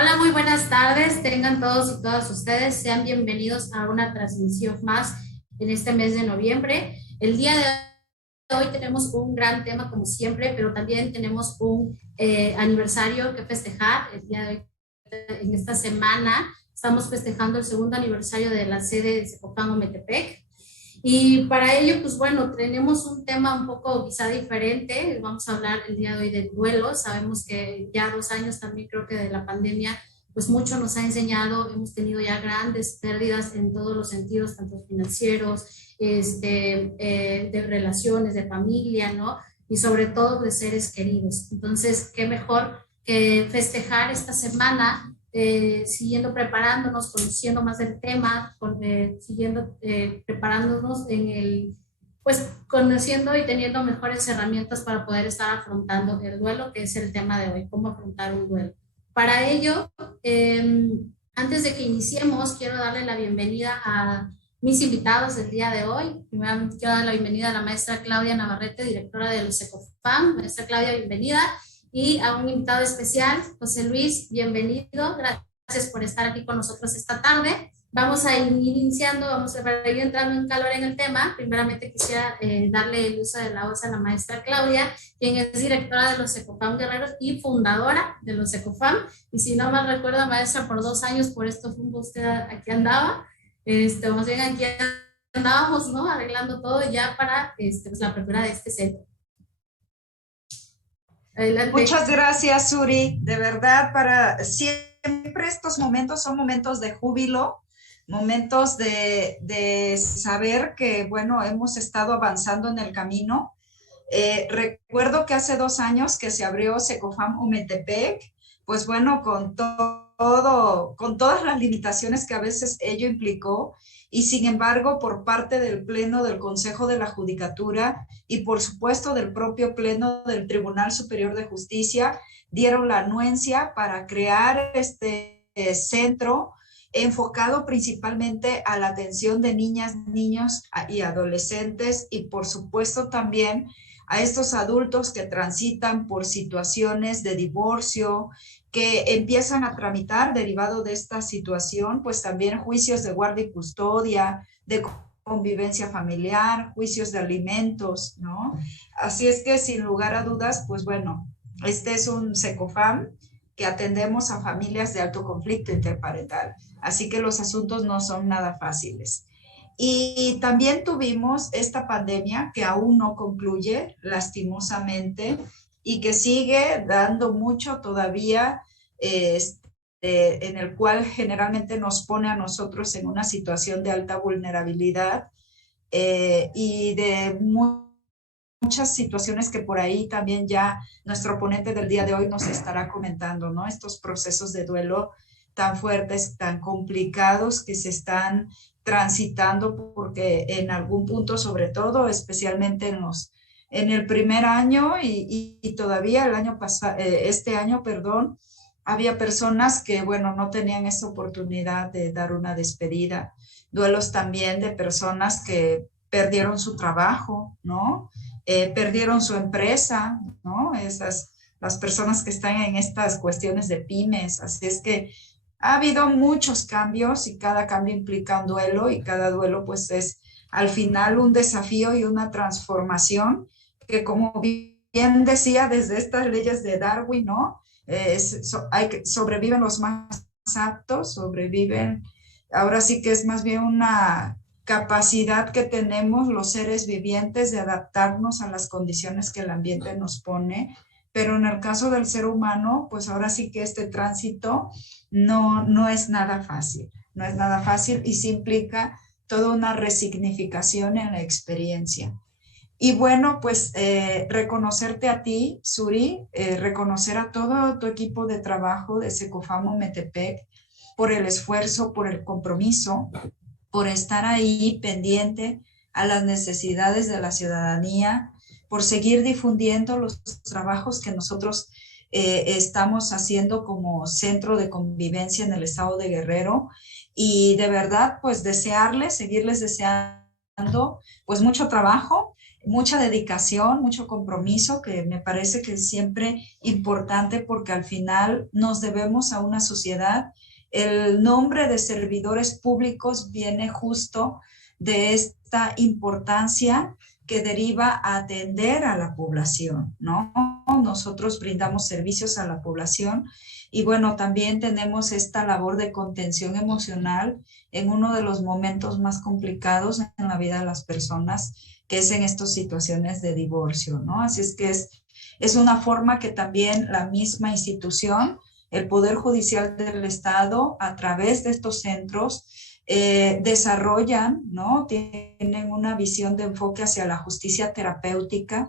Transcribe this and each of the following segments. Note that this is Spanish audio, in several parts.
Hola, muy buenas tardes. Tengan todos y todas ustedes, sean bienvenidos a una transmisión más en este mes de noviembre. El día de hoy tenemos un gran tema como siempre, pero también tenemos un aniversario que festejar. El día de hoy, en esta semana, estamos festejando el segundo aniversario de la sede de Zapopan, Metepec. Y para ello, pues bueno, tenemos un tema un poco quizá diferente. Vamos a hablar el día de hoy del duelo. Sabemos que ya 2 años también creo que de la pandemia, pues mucho nos ha enseñado. Hemos tenido ya grandes pérdidas en todos los sentidos, tanto financieros, de relaciones, de familia, ¿no? Y sobre todo de seres queridos. Entonces, qué mejor que festejar esta semana siguiendo preparándonos, conociendo más del tema, siguiendo preparándonos pues conociendo y teniendo mejores herramientas para poder estar afrontando el duelo, que es el tema de hoy, cómo afrontar un duelo. Para ello, antes de que iniciemos, quiero darle la bienvenida a mis invitados del día de hoy. Primero, quiero dar la bienvenida a la maestra Claudia Navarrete, directora de los Ecofam. Maestra Claudia, bienvenida y a un invitado especial, José Luis, bienvenido, gracias por estar aquí con nosotros esta tarde. Vamos a ir iniciando, vamos a ir entrando en calor en el tema. Primeramente quisiera darle el uso de la voz a la maestra Claudia, quien es directora de los Ecofam Guerreros y fundadora de los Ecofam. Y si no mal recuerdo, maestra, por 2 años, por esto fue usted aquí andaba. Más bien aquí andábamos, ¿no? Arreglando todo ya para pues, la apertura de este centro. Adelante. Muchas gracias, Suri. De verdad, para siempre estos momentos son momentos de júbilo, momentos de saber que, bueno, hemos estado avanzando en el camino. Recuerdo que hace 2 años que se abrió Secofam Umetepec, pues bueno, con todas las limitaciones que a veces ello implicó, y sin embargo, por parte del Pleno del Consejo de la Judicatura y por supuesto del propio Pleno del Tribunal Superior de Justicia, dieron la anuencia para crear este centro enfocado principalmente a la atención de niñas, niños y adolescentes, y por supuesto también a estos adultos que transitan por situaciones de divorcio, que empiezan a tramitar derivado de esta situación, pues también juicios de guardia y custodia, de convivencia familiar, juicios de alimentos, ¿no? Así es que sin lugar a dudas, pues bueno, este es un SECOFAM que atendemos a familias de alto conflicto interparental, así que los asuntos no son nada fáciles. Y también tuvimos esta pandemia que aún no concluye, lastimosamente, y que sigue dando mucho todavía, en el cual generalmente nos pone a nosotros en una situación de alta vulnerabilidad, y de muchas situaciones que por ahí también ya nuestro ponente del día de hoy nos estará comentando, ¿no? Estos procesos de duelo tan fuertes, tan complicados que se están transitando, porque en algún punto, sobre todo, especialmente en el primer año y todavía el año pasado, este año, perdón, había personas que, bueno, no tenían esa oportunidad de dar una despedida. Duelos también de personas que perdieron su trabajo, ¿no? Perdieron su empresa, ¿no? Las personas que están en estas cuestiones de pymes. Así es que ha habido muchos cambios y cada cambio implica un duelo, y cada duelo pues es al final un desafío y una transformación que, como bien decía desde estas leyes de Darwin, ¿no? Sobreviven los más aptos, sobreviven, ahora sí que es más bien una capacidad que tenemos los seres vivientes de adaptarnos a las condiciones que el ambiente nos pone, pero en el caso del ser humano, pues ahora sí que este tránsito no es nada fácil, no es nada fácil, y sí implica toda una resignificación en la experiencia. Y bueno, pues reconocerte a ti, Suri, reconocer a todo tu equipo de trabajo de Secofamo Metepec por el esfuerzo, por el compromiso, por estar ahí pendiente a las necesidades de la ciudadanía, por seguir difundiendo los trabajos que nosotros estamos haciendo como centro de convivencia en el estado de Guerrero. Y de verdad, pues desearles, seguirles deseando, pues mucho trabajo, mucha dedicación, mucho compromiso, que me parece que es siempre importante porque al final nos debemos a una sociedad. El nombre de servidores públicos viene justo de esta importancia que deriva a atender a la población, ¿no? Nosotros brindamos servicios a la población y bueno, también tenemos esta labor de contención emocional en uno de los momentos más complicados en la vida de las personas, que es en estas situaciones de divorcio, ¿no? Así es que es una forma que también la misma institución, el Poder Judicial del Estado, a través de estos centros, desarrollan, ¿no? Tienen una visión de enfoque hacia la justicia terapéutica,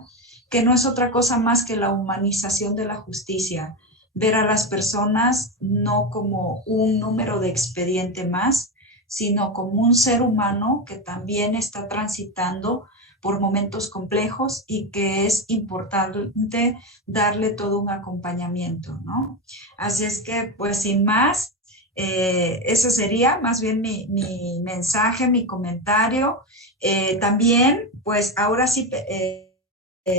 que no es otra cosa más que la humanización de la justicia, ver a las personas no como un número de expediente más, sino como un ser humano que también está transitando por momentos complejos y que es importante darle todo un acompañamiento, ¿no? Así es que, pues sin más, ese sería más bien mi mensaje, mi comentario. También, pues ahora sí,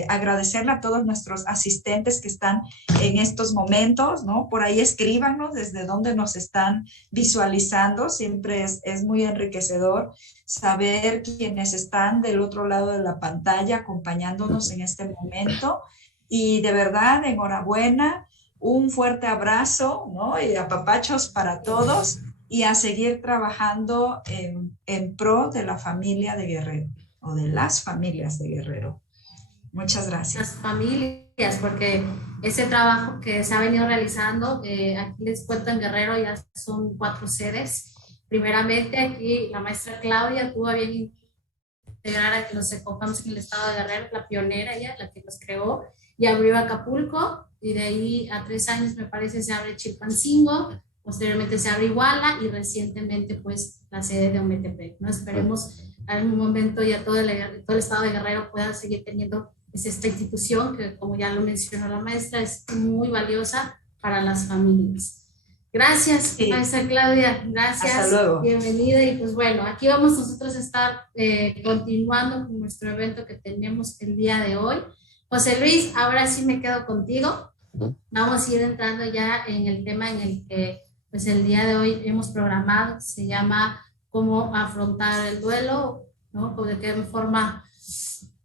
agradecerle a todos nuestros asistentes que están en estos momentos, ¿no? Por ahí escríbanos desde dónde nos están visualizando, siempre es muy enriquecedor saber quiénes están del otro lado de la pantalla acompañándonos en este momento. Y de verdad, enhorabuena, un fuerte abrazo, ¿no? Y apapachos para todos y a seguir trabajando en pro de la familia de Guerrero o de las familias de Guerrero. Muchas Las gracias. familias, porque ese trabajo que se ha venido realizando, aquí les cuento en Guerrero ya son 4 sedes. Primeramente aquí la maestra Claudia tuvo a bien integrar a que nos enfocamos en el estado de Guerrero, la pionera ella, la que nos creó, y abrió Acapulco, y de ahí a 3 años me parece se abre Chilpancingo, posteriormente se abre Iguala y recientemente pues la sede de Ometepec, ¿no? Esperemos en algún momento ya todo el estado de Guerrero pueda seguir teniendo pues, esta institución que como ya lo mencionó la maestra es muy valiosa para las familias. Gracias, Sí, maestra Claudia, hasta gracias, luego. bienvenida y pues bueno, aquí vamos nosotros a estar continuando con nuestro evento que tenemos el día de hoy. José Luis, ahora sí me quedo contigo. Vamos a ir entrando ya en el tema en el que pues el día de hoy hemos programado, se llama cómo afrontar el duelo, ¿no? De qué forma,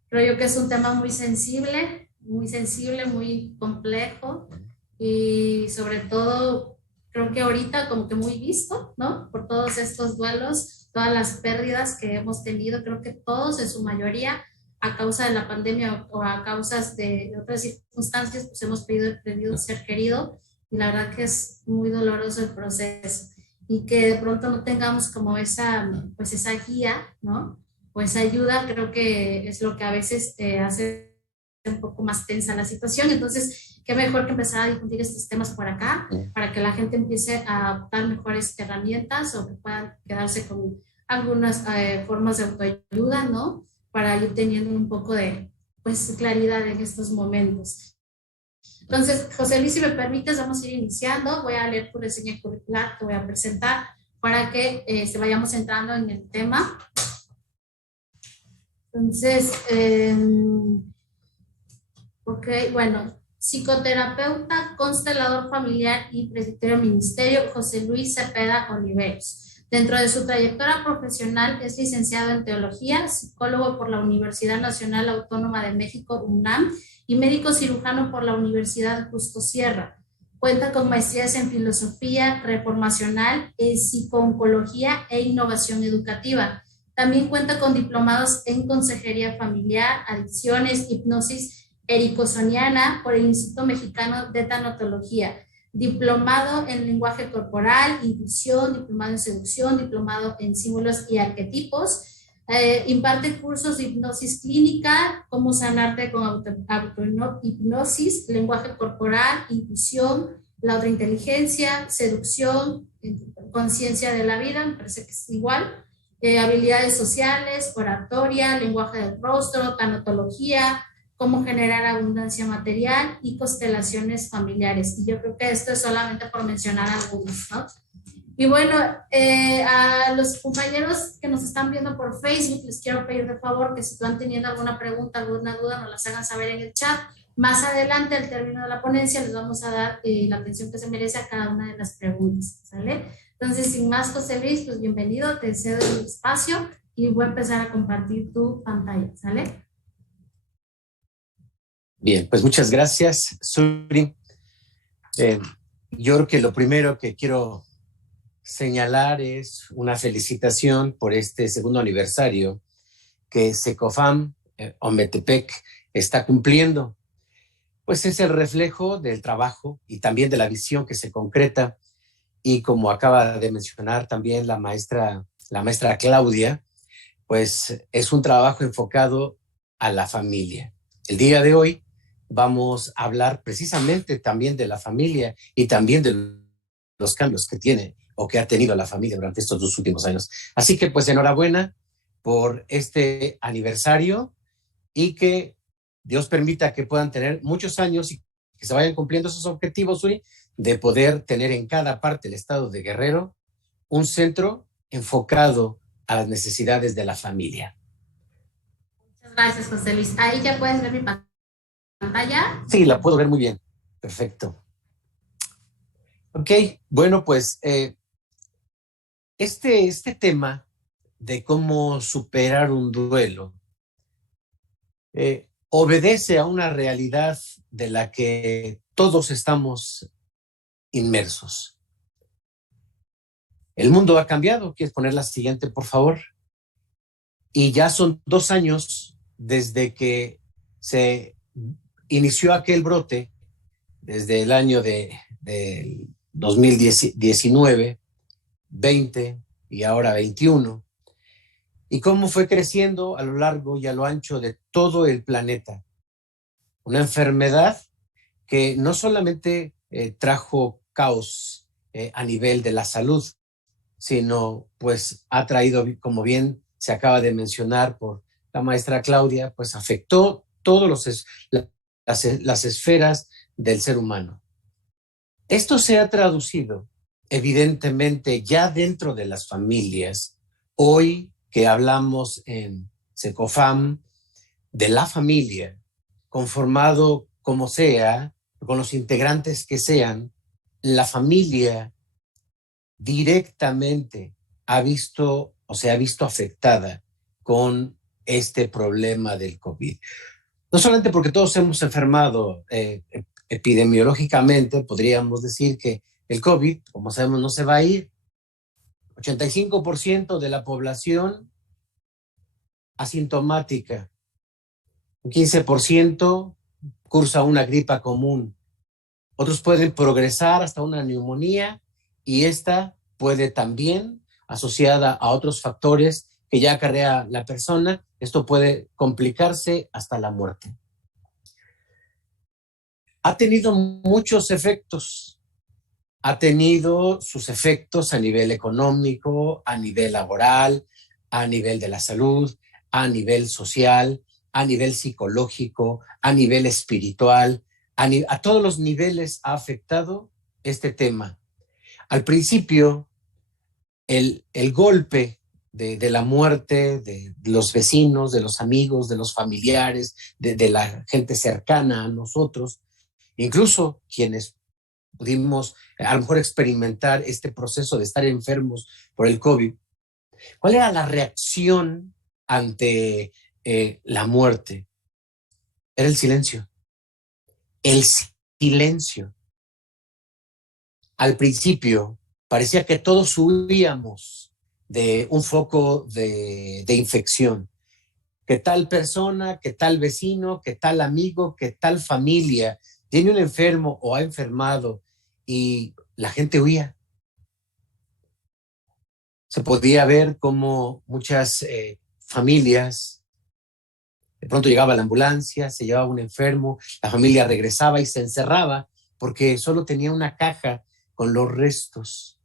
creo yo que es un tema muy sensible, muy complejo y sobre todo creo que ahorita como que muy visto, ¿no? Por todos estos duelos, todas las pérdidas que hemos tenido, creo que todos en su mayoría a causa de la pandemia o a causas de otras circunstancias, pues hemos perdido un ser querido y la verdad que es muy doloroso el proceso y que de pronto no tengamos como esa, pues esa guía, ¿no? O esa ayuda, creo que es lo que a veces hace un poco más tensa la situación. Entonces, qué mejor que empezar a difundir estos temas por acá para que la gente empiece a adoptar mejores herramientas o que puedan quedarse con algunas formas de autoayuda, ¿no? Para ir teniendo un poco de pues, claridad en estos momentos. Entonces, José Luis, si me permites, vamos a ir iniciando. Voy a leer tu reseña curricular, te voy a presentar para que se vayamos entrando en el tema. Entonces, ok, bueno, psicoterapeuta, constelador familiar y presbítero ministerio, José Luis Cepeda Oliveros. Dentro de su trayectoria profesional es licenciado en teología, psicólogo por la Universidad Nacional Autónoma de México, UNAM, y médico cirujano por la Universidad Justo Sierra. Cuenta con maestrías en filosofía reformacional, psicooncología e innovación educativa. También cuenta con diplomados en consejería familiar, adicciones, hipnosis ericksoniana por el Instituto Mexicano de Tanatología, diplomado en lenguaje corporal, intuición, diplomado en seducción, diplomado en símbolos y arquetipos. Imparte cursos de hipnosis clínica, cómo sanarte con autohipnosis, lenguaje corporal, intuición, la otra inteligencia, seducción, conciencia de la vida, me parece que es igual. Habilidades sociales, oratoria, lenguaje del rostro, tanatología, cómo generar abundancia material y constelaciones familiares. Y yo creo que esto es solamente por mencionar algunos, ¿no? Y bueno, a los compañeros que nos están viendo por Facebook, les quiero pedir de favor que si están teniendo alguna pregunta, alguna duda, nos las hagan saber en el chat. Más adelante, al término de la ponencia, les vamos a dar la atención que se merece a cada una de las preguntas, ¿sale? Entonces, sin más, José Luis, pues bienvenido, te cedo el espacio y voy a empezar a compartir tu pantalla, ¿sale? Bien, pues muchas gracias, Suri. Yo creo que lo primero que quiero señalar es una felicitación por este segundo aniversario que Secofam Ometepec está cumpliendo. Pues es el reflejo del trabajo y también de la visión que se concreta, y como acaba de mencionar también la maestra Claudia, pues es un trabajo enfocado a la familia. El día de hoy vamos a hablar precisamente también de la familia y también de los cambios que tiene o que ha tenido la familia durante estos 2 últimos años. Así que pues enhorabuena por este aniversario y que Dios permita que puedan tener muchos años y que se vayan cumpliendo esos objetivos, Uri, de poder tener en cada parte del estado de Guerrero un centro enfocado a las necesidades de la familia. Muchas gracias, José Luis. Ahí ya puedes ver mi pantalla. Sí, la puedo ver muy bien. Perfecto. Ok, bueno, pues este tema de cómo superar un duelo obedece a una realidad de la que todos estamos inmersos. El mundo ha cambiado. ¿Quieres poner la siguiente, por favor? Y ya son 2 años desde que se inició aquel brote, desde el año de 2019, 20 y ahora 21, y cómo fue creciendo a lo largo y a lo ancho de todo el planeta. Una enfermedad que no solamente trajo caos a nivel de la salud, sino pues ha traído, como bien se acaba de mencionar por la maestra Claudia, pues afectó todas las esferas del ser humano. Esto se ha traducido evidentemente ya dentro de las familias. Hoy que hablamos en Secofam de la familia, conformado como sea, con los integrantes que sean, la familia directamente ha visto o se ha visto afectada con este problema del COVID. No solamente porque todos hemos enfermado epidemiológicamente, podríamos decir que el COVID, como sabemos, no se va a ir. 85% de la población asintomática, un 15% cursa una gripa común, otros pueden progresar hasta una neumonía y esta puede también, asociada a otros factores que ya acarrea la persona, esto puede complicarse hasta la muerte. Ha tenido muchos efectos. Ha tenido sus efectos a nivel económico, a nivel laboral, a nivel de la salud, a nivel social, a nivel psicológico, a nivel espiritual, a todos los niveles ha afectado este tema. Al principio, el golpe de la muerte de los vecinos, de los amigos, de los familiares, de la gente cercana a nosotros, incluso quienes pudimos a lo mejor experimentar este proceso de estar enfermos por el COVID. ¿Cuál era la reacción ante la muerte? Era el silencio. El silencio. Al principio parecía que todos huíamos de un foco de infección. Que tal persona, que tal vecino, que tal amigo, que tal familia tiene un enfermo o ha enfermado y la gente huía. Se podía ver cómo muchas familias, de pronto llegaba la ambulancia, se llevaba un enfermo, la familia regresaba y se encerraba porque solo tenía una caja con los restos,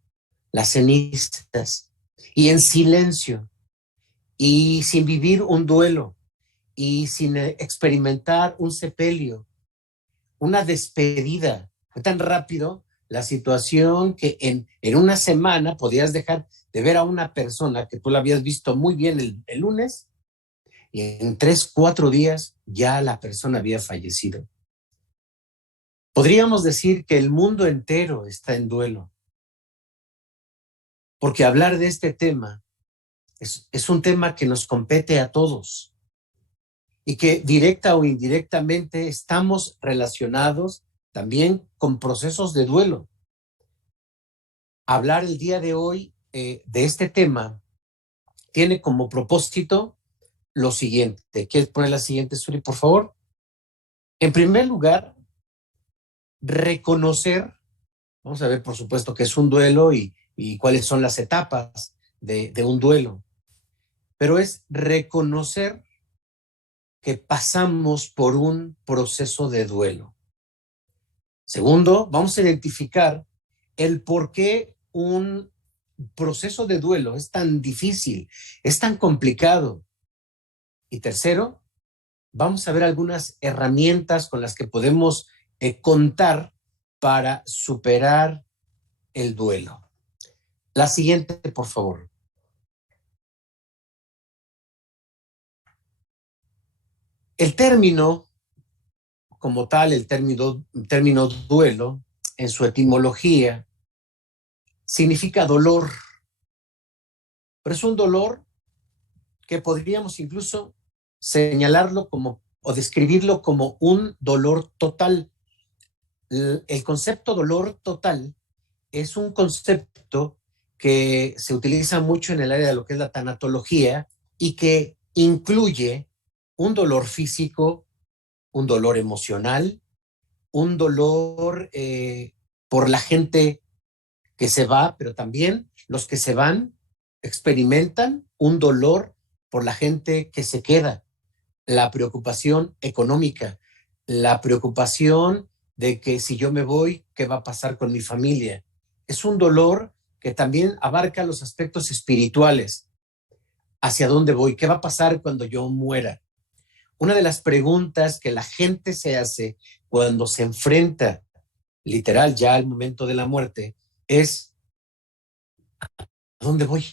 las cenizas, y en silencio, y sin vivir un duelo, y sin experimentar un sepelio, una despedida. Fue tan rápido la situación que en una semana podías dejar de ver a una persona que tú la habías visto muy bien el lunes y en 3, 4 días ya la persona había fallecido. Podríamos decir que el mundo entero está en duelo, porque hablar de este tema es un tema que nos compete a todos y que directa o indirectamente estamos relacionados también con procesos de duelo. Hablar el día de hoy de este tema tiene como propósito lo siguiente. ¿Quieres poner la siguiente, Suri, por favor? En primer lugar, reconocer, vamos a ver por supuesto que es un duelo y cuáles son las etapas de un duelo, pero es reconocer que pasamos por un proceso de duelo. Segundo, vamos a identificar el por qué un proceso de duelo es tan difícil, es tan complicado. Y tercero, vamos a ver algunas herramientas con las que podemos contar para superar el duelo. La siguiente, por favor. El término, como tal, el término duelo, en su etimología, significa dolor, pero es un dolor que podríamos incluso señalarlo como o describirlo como un dolor total. El concepto dolor total es un concepto que se utiliza mucho en el área de lo que es la tanatología y que incluye un dolor físico, un dolor emocional, un dolor por la gente que se va, pero también los que se van experimentan un dolor por la gente que se queda, la preocupación económica, la preocupación de que si yo me voy, ¿qué va a pasar con mi familia? Es un dolor que también abarca los aspectos espirituales. ¿Hacia dónde voy? ¿Qué va a pasar cuando yo muera? Una de las preguntas que la gente se hace cuando se enfrenta literal ya al momento de la muerte es ¿a dónde voy?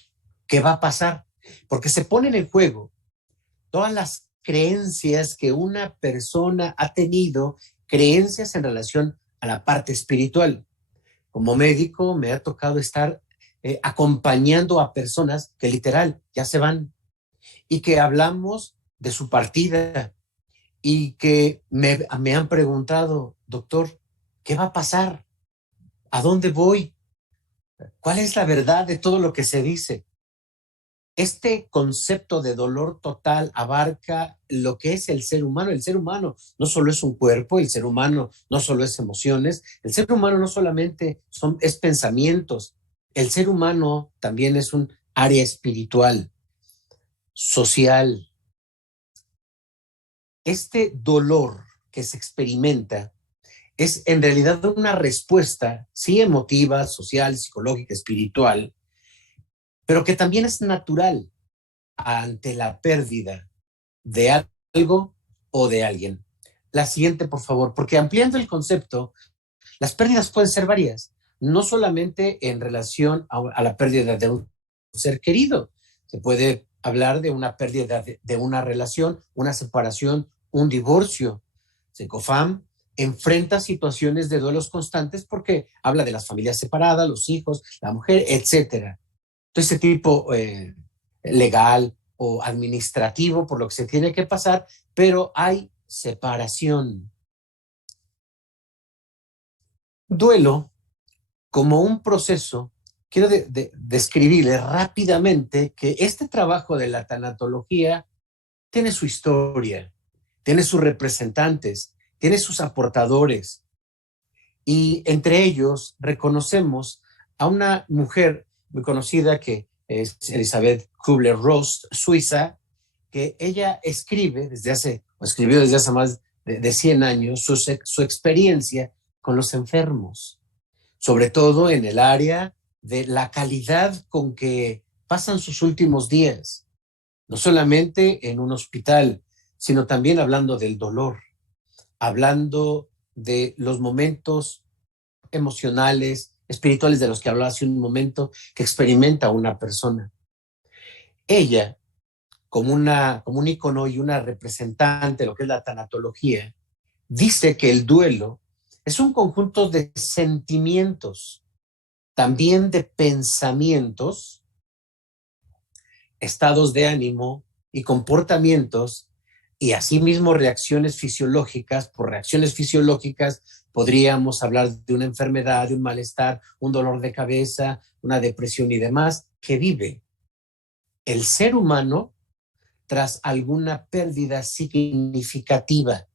¿Qué va a pasar? Porque se ponen en juego todas las creencias que una persona ha tenido, creencias en relación a la parte espiritual. Como médico me ha tocado estar acompañando a personas que literal ya se van y que hablamos de su partida y que me han preguntado, doctor, ¿qué va a pasar? ¿A dónde voy? ¿Cuál es la verdad de todo lo que se dice? Este concepto de dolor total abarca lo que es el ser humano. El ser humano no solo es un cuerpo, el ser humano no solo es emociones, el ser humano no solamente es pensamientos, el ser humano también es un área espiritual, social. Este dolor que se experimenta es en realidad una respuesta, sí, emotiva, social, psicológica, espiritual, pero que también es natural ante la pérdida de algo o de alguien. La siguiente, por favor, porque ampliando el concepto, las pérdidas pueden ser varias, no solamente en relación a la pérdida de un ser querido. Se puede hablar de una pérdida de una relación, una separación, un divorcio. Secofam enfrenta situaciones de duelos constantes porque habla de las familias separadas, los hijos, la mujer, etcétera. Entonces, ese tipo legal o administrativo por lo que se tiene que pasar, pero hay separación. Duelo como un proceso, quiero describirle rápidamente que este trabajo de la tanatología tiene su historia, tiene sus representantes, tiene sus aportadores y entre ellos reconocemos a una mujer muy conocida que es Elizabeth Kubler-Ross, suiza, que ella escribió desde hace más de 100 años su experiencia con los enfermos, sobre todo en el área de la calidad con que pasan sus últimos días, no solamente en un hospital, sino también hablando del dolor, hablando de los momentos emocionales, espirituales de los que hablaba hace un momento, que experimenta una persona. Ella, como un icono y una representante de lo que es la tanatología, dice que el duelo es un conjunto de sentimientos, también de pensamientos, estados de ánimo y comportamientos, y asimismo reacciones fisiológicas. Por reacciones fisiológicas podríamos hablar de una enfermedad, de un malestar, un dolor de cabeza, una depresión y demás, que vive el ser humano tras alguna pérdida significativa.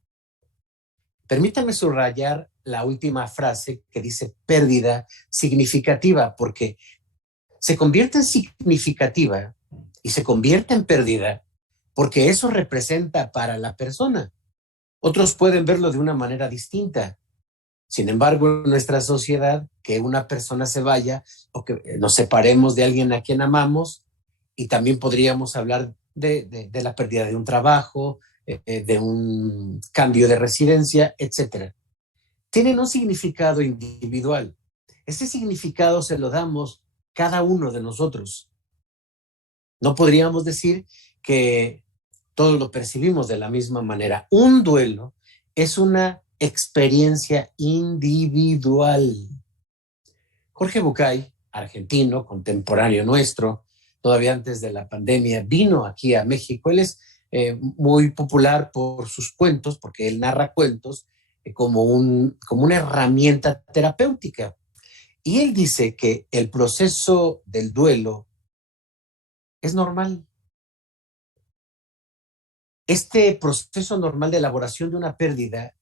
Permítame subrayar la última frase que dice pérdida significativa, porque se convierte en significativa y se convierte en pérdida porque eso representa para la persona. Otros pueden verlo de una manera distinta. Sin embargo, en nuestra sociedad, que una persona se vaya o que nos separemos de alguien a quien amamos, y también podríamos hablar de la pérdida de un trabajo, de un cambio de residencia, etcétera. Tienen un significado individual. Ese significado se lo damos cada uno de nosotros. No podríamos decir que todos lo percibimos de la misma manera. Un duelo es una experiencia individual. Jorge Bucay, argentino, contemporáneo nuestro, todavía antes de la pandemia, vino aquí a México. Él es muy popular por sus cuentos, porque él narra cuentos como una herramienta terapéutica. Y él dice que el proceso del duelo es normal. Este proceso normal de elaboración de una pérdida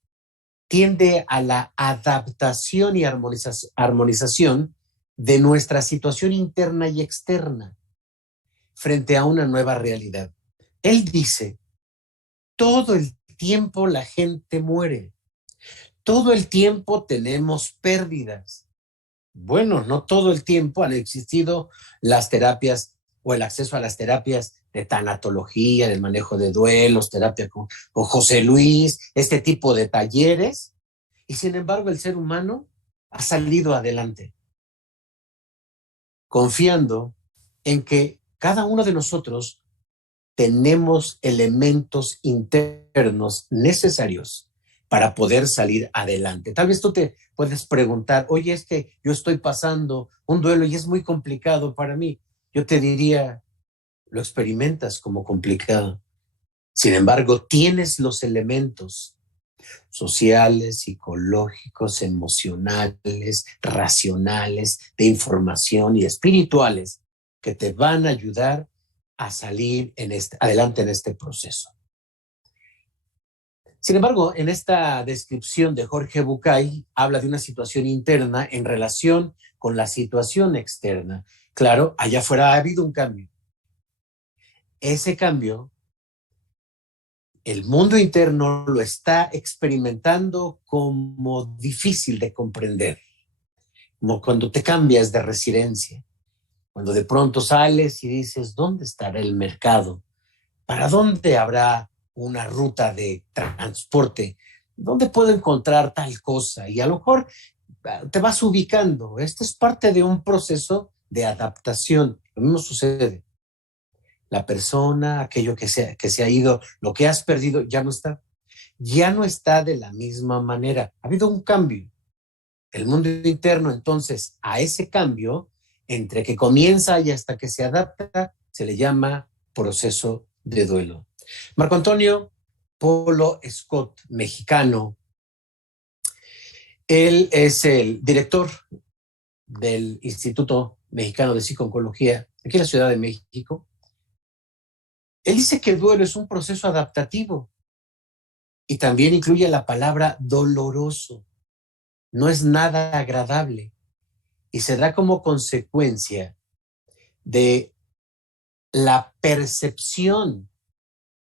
tiende a la adaptación y armonización de nuestra situación interna y externa frente a una nueva realidad. Él dice, todo el tiempo la gente muere, todo el tiempo tenemos pérdidas. Bueno, no todo el tiempo han existido las terapias o el acceso a las terapias de tanatología, del manejo de duelos, terapia con José Luis, este tipo de talleres, y sin embargo el ser humano ha salido adelante, confiando en que cada uno de nosotros tenemos elementos internos necesarios para poder salir adelante. Tal vez tú te puedes preguntar, oye, es que yo estoy pasando un duelo y es muy complicado para mí. Yo te diría, lo experimentas como complicado. Sin embargo, tienes los elementos sociales, psicológicos, emocionales, racionales, de información y espirituales que te van a ayudar a salir adelante en este proceso. Sin embargo, en esta descripción de Jorge Bucay, habla de una situación interna en relación con la situación externa. Claro, allá afuera ha habido un cambio. Ese cambio, el mundo interno lo está experimentando como difícil de comprender, como cuando te cambias de residencia, cuando de pronto sales y dices, ¿dónde estará el mercado? ¿Para dónde habrá una ruta de transporte? ¿Dónde puedo encontrar tal cosa? Y a lo mejor te vas ubicando. Esto es parte de un proceso de adaptación. Lo mismo sucede. La persona, aquello que se ha ido, lo que has perdido, ya no está. Ya no está de la misma manera. Ha habido un cambio. El mundo interno, entonces, a ese cambio, entre que comienza y hasta que se adapta, se le llama proceso de duelo. Marco Antonio Polo Scott, mexicano, él es el director del Instituto Mexicano de Psico-Oncología, aquí en la Ciudad de México. Él dice que el duelo es un proceso adaptativo y también incluye la palabra doloroso. No es nada agradable y se da como consecuencia de la percepción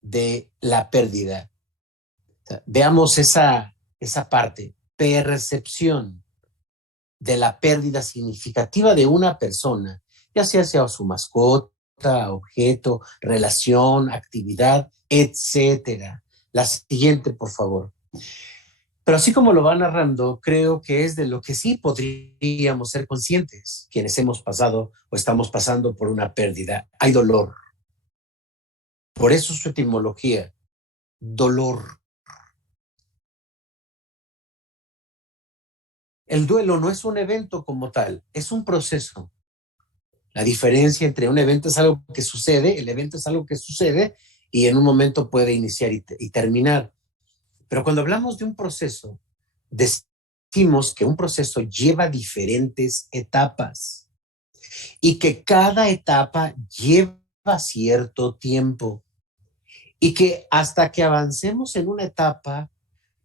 de la pérdida. O sea, veamos esa parte, percepción de la pérdida significativa de una persona, ya sea su mascota, objeto, relación, actividad, etcétera. La siguiente, por favor. Pero así como lo va narrando, creo que es de lo que sí podríamos ser conscientes quienes hemos pasado o estamos pasando por una pérdida. Hay dolor. Por eso su etimología, dolor. El duelo no es un evento como tal, es un proceso. La diferencia entre un evento es algo que sucede, el evento es algo que sucede y en un momento puede iniciar y terminar. Pero cuando hablamos de un proceso, decimos que un proceso lleva diferentes etapas y que cada etapa lleva cierto tiempo y que hasta que avancemos en una etapa,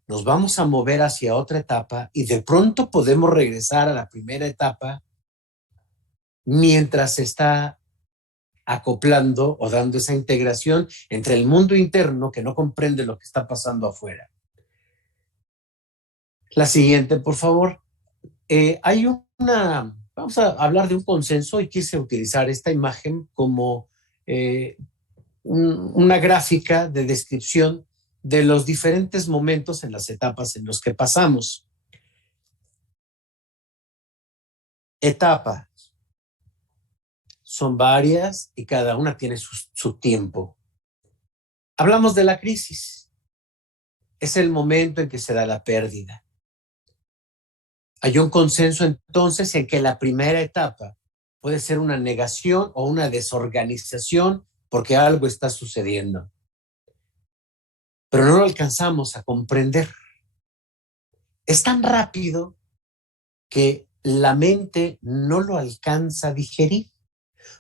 nos vamos a mover hacia otra etapa y de pronto podemos regresar a la primera etapa mientras se está acoplando o dando esa integración entre el mundo interno que no comprende lo que está pasando afuera. La siguiente, por favor. Hay vamos a hablar de un consenso y quise utilizar esta imagen como una gráfica de descripción de los diferentes momentos en las etapas en los que pasamos. Etapa. Son varias y cada una tiene su tiempo. Hablamos de la crisis. Es el momento en que se da la pérdida. Hay un consenso entonces en que la primera etapa puede ser una negación o una desorganización porque algo está sucediendo. Pero no lo alcanzamos a comprender. Es tan rápido que la mente no lo alcanza a digerir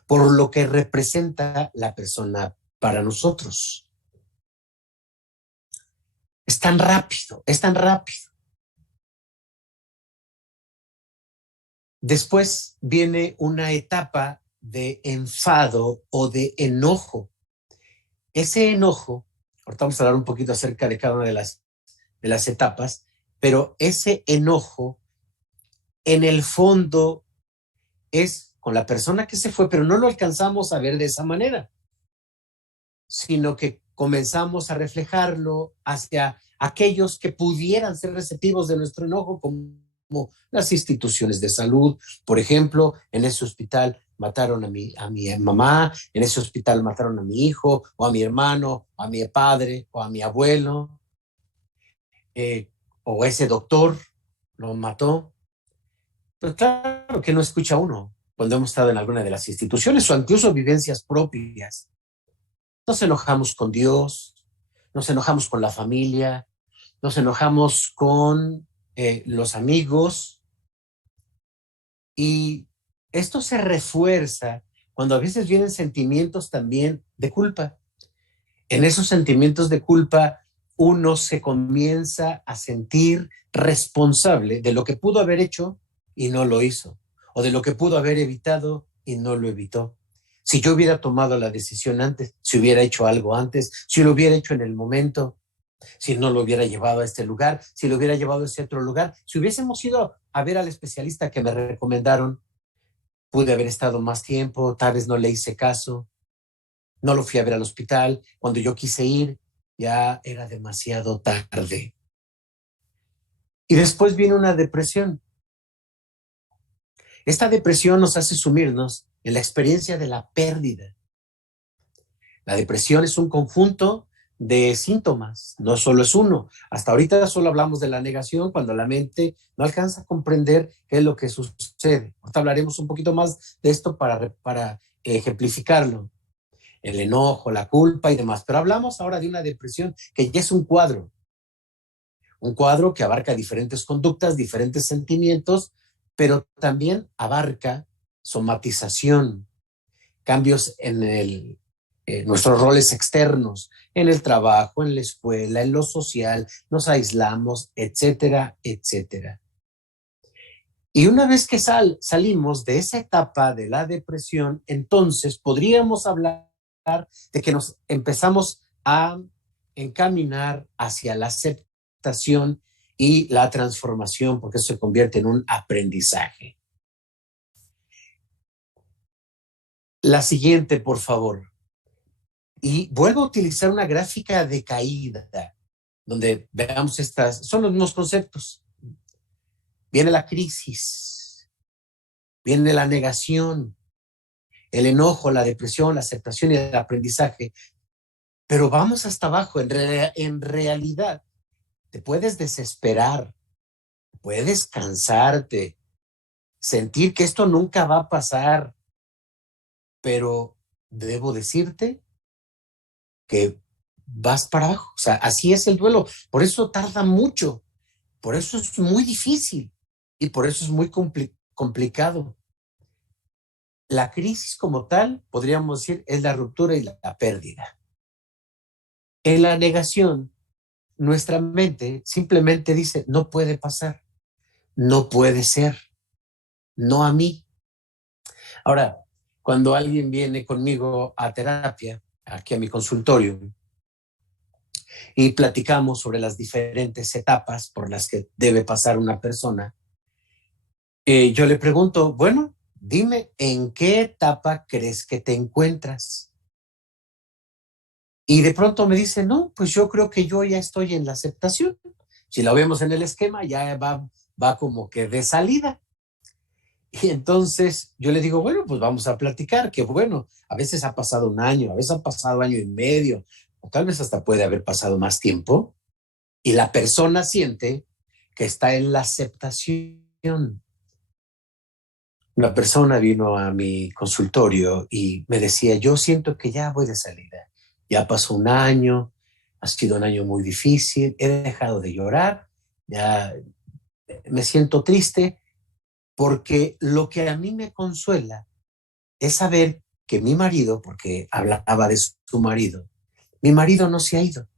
por lo que representa la persona para nosotros. Es tan rápido, es tan rápido. Después viene una etapa de enfado o de enojo. Ese enojo, ahorita vamos a hablar un poquito acerca de cada una de las etapas, pero ese enojo en el fondo es con la persona que se fue, pero no lo alcanzamos a ver de esa manera, sino que comenzamos a reflejarlo hacia aquellos que pudieran ser receptivos de nuestro enojo, como las instituciones de salud. Por ejemplo, en ese hospital mataron a mi mamá, en ese hospital mataron a mi hijo, o a mi hermano, o a mi padre, o a mi abuelo, o ese doctor lo mató. Pues claro que no escucha uno cuando hemos estado en alguna de las instituciones o incluso vivencias propias. Nos enojamos con Dios, nos enojamos con la familia, nos enojamos con los amigos y esto se refuerza cuando a veces vienen sentimientos también de culpa. En esos sentimientos de culpa uno se comienza a sentir responsable de lo que pudo haber hecho y no lo hizo, o de lo que pudo haber evitado y no lo evitó. Si yo hubiera tomado la decisión antes, si hubiera hecho algo antes, si lo hubiera hecho en el momento, si no lo hubiera llevado a este lugar, si lo hubiera llevado a ese otro lugar, si hubiésemos ido a ver al especialista que me recomendaron, pude haber estado más tiempo, tal vez no le hice caso, no lo fui a ver al hospital, cuando yo quise ir ya era demasiado tarde. Y después viene una depresión. Esta depresión nos hace sumirnos en la experiencia de la pérdida. La depresión es un conjunto de síntomas, no solo es uno. Hasta ahorita solo hablamos de la negación cuando la mente no alcanza a comprender qué es lo que sucede. Ahorita hablaremos un poquito más de esto para ejemplificarlo. El enojo, la culpa y demás. Pero hablamos ahora de una depresión que ya es un cuadro que abarca diferentes conductas, diferentes sentimientos, pero también abarca somatización, cambios en nuestros roles externos, en el trabajo, en la escuela, en lo social, nos aislamos, etcétera, etcétera. Y una vez que salimos de esa etapa de la depresión, entonces podríamos hablar de que nos empezamos a encaminar hacia la aceptación y la transformación, porque eso se convierte en un aprendizaje. La siguiente, por favor. Y vuelvo a utilizar una gráfica de caída. donde veamos son los mismos conceptos. Viene la crisis, viene la negación, el enojo, la depresión, la aceptación y el aprendizaje. Pero vamos hasta abajo. En realidad, te puedes desesperar, puedes cansarte, sentir que esto nunca va a pasar, pero debo decirte que vas para abajo. O sea, así es el duelo. Por eso tarda mucho, por eso es muy difícil y por eso es muy complicado. La crisis como tal, podríamos decir, es la ruptura y la pérdida. En la negación, nuestra mente simplemente dice, no puede pasar, no puede ser, no a mí. Ahora, cuando alguien viene conmigo a terapia, aquí a mi consultorio, y platicamos sobre las diferentes etapas por las que debe pasar una persona, yo le pregunto, bueno, dime, ¿en qué etapa crees que te encuentras? Y de pronto me dice, no, pues yo creo que yo ya estoy en la aceptación. Si la vemos en el esquema, ya va como que de salida. Y entonces yo le digo, bueno, pues vamos a platicar, que bueno, a veces ha pasado un año, a veces ha pasado año y medio, o tal vez hasta puede haber pasado más tiempo, y la persona siente que está en la aceptación. Una persona vino a mi consultorio y me decía, yo siento que ya voy de salida, ya pasó un año, ha sido un año muy difícil, he dejado de llorar, ya me siento triste, porque lo que a mí me consuela es saber que mi marido, porque hablaba de su marido, mi marido no se ha ido,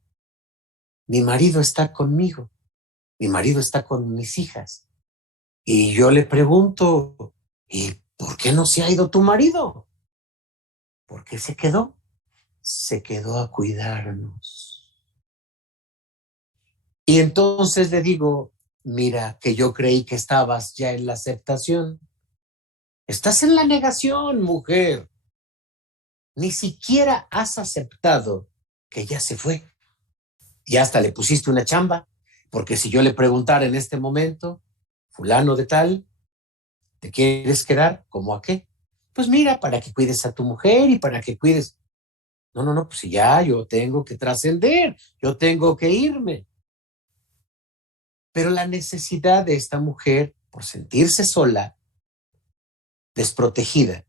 mi marido está conmigo, mi marido está con mis hijas. Y yo le pregunto, ¿y por qué no se ha ido tu marido? ¿Por qué se quedó? Se quedó a cuidarnos. Y entonces le digo, mira, que yo creí que estabas ya en la aceptación. Estás en la negación, mujer. Ni siquiera has aceptado que ya se fue. Y hasta le pusiste una chamba, porque si yo le preguntara en este momento, fulano de tal, ¿te quieres quedar? ¿Cómo a qué? Pues mira, para que cuides a tu mujer y para que cuides. No, pues ya yo tengo que trascender, yo tengo que irme. Pero la necesidad de esta mujer, por sentirse sola, desprotegida,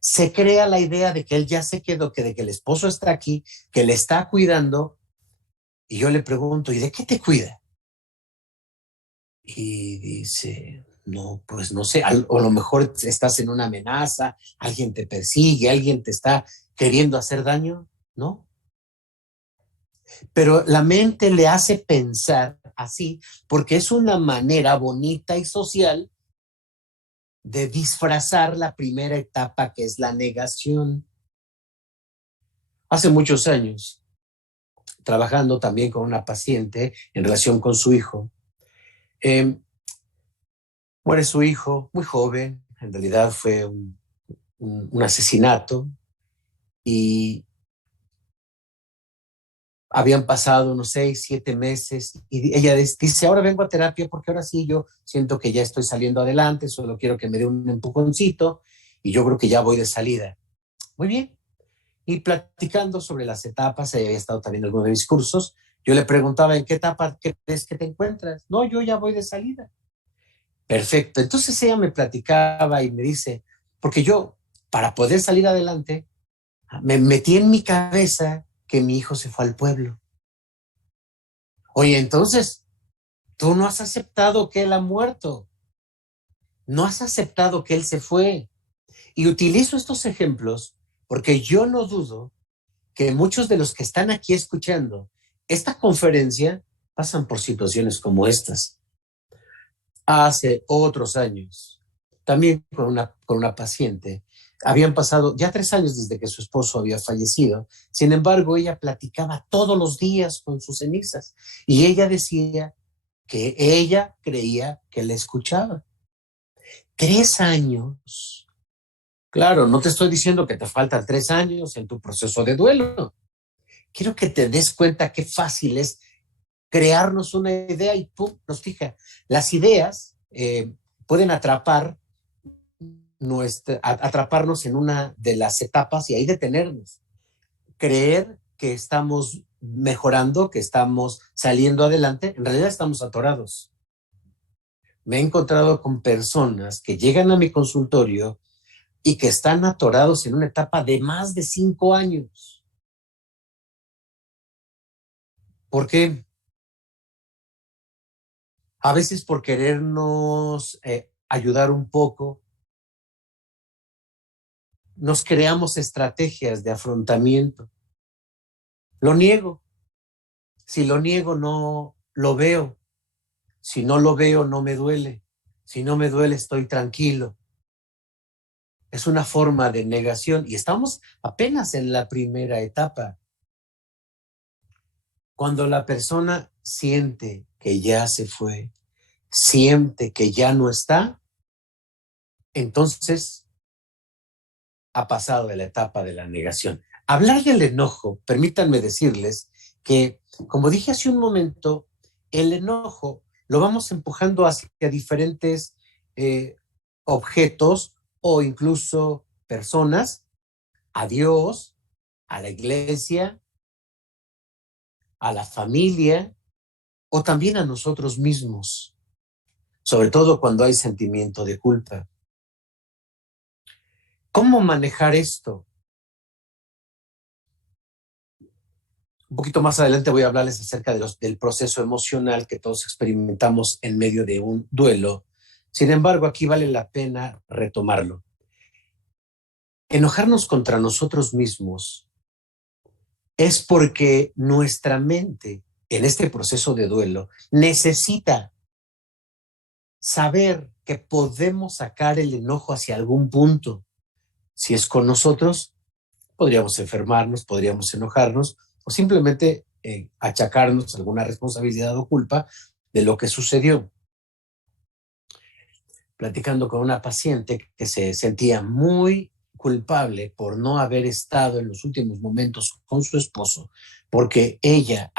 se crea la idea de que él ya se quedó, que de que el esposo está aquí, que le está cuidando. Y yo le pregunto, ¿y de qué te cuida? Y dice, no, pues no sé, o a lo mejor estás en una amenaza, alguien te persigue, alguien te está queriendo hacer daño, ¿no? Pero la mente le hace pensar así porque es una manera bonita y social de disfrazar la primera etapa, que es la negación. Hace muchos años, trabajando también con una paciente en relación con su hijo, muere su hijo muy joven, en realidad fue un asesinato, y habían pasado unos 6, 7 meses y ella dice, ahora vengo a terapia porque ahora sí yo siento que ya estoy saliendo adelante, solo quiero que me dé un empujoncito y yo creo que ya voy de salida. Muy bien. Y platicando sobre las etapas, ella había estado también en algunos de mis cursos, yo le preguntaba, ¿en qué etapa crees que te encuentras? No, yo ya voy de salida. Perfecto. Entonces ella me platicaba y me dice, porque yo, para poder salir adelante, me metí en mi cabeza que mi hijo se fue al pueblo. Oye, entonces, tú no has aceptado que él ha muerto. No has aceptado que él se fue. Y utilizo estos ejemplos porque yo no dudo que muchos de los que están aquí escuchando esta conferencia pasan por situaciones como estas. Hace otros años, también con una paciente, habían pasado ya 3 años desde que su esposo había fallecido. Sin embargo, ella platicaba todos los días con sus cenizas y ella decía que ella creía que le escuchaba. 3 años. Claro, no te estoy diciendo que te faltan 3 años en tu proceso de duelo. Quiero que te des cuenta qué fácil es crearnos una idea y ¡pum! Nos fija. Las ideas pueden atraparnos en una de las etapas y ahí detenernos. Creer que estamos mejorando, que estamos saliendo adelante, en realidad estamos atorados. Me he encontrado con personas que llegan a mi consultorio y que están atorados en una etapa de más de 5 años. ¿Por qué? A veces por querernos ayudar un poco, nos creamos estrategias de afrontamiento. Lo niego. Si lo niego, no lo veo. Si no lo veo, no me duele. Si no me duele, estoy tranquilo. Es una forma de negación y estamos apenas en la primera etapa. Cuando la persona siente que ya se fue, siente que ya no está, entonces ha pasado de la etapa de la negación. Hablar del enojo, permítanme decirles que, como dije hace un momento, el enojo lo vamos empujando hacia diferentes objetos o incluso personas, a Dios, a la iglesia, a la familia o también a nosotros mismos, sobre todo cuando hay sentimiento de culpa. ¿Cómo manejar esto? Un poquito más adelante voy a hablarles acerca del proceso emocional que todos experimentamos en medio de un duelo. Sin embargo, aquí vale la pena retomarlo. Enojarnos contra nosotros mismos es porque nuestra mente, en este proceso de duelo, necesita saber que podemos sacar el enojo hacia algún punto. Si es con nosotros, podríamos enfermarnos, podríamos enojarnos o simplemente achacarnos alguna responsabilidad o culpa de lo que sucedió. Platicando con una paciente que se sentía muy culpable por no haber estado en los últimos momentos con su esposo, porque ella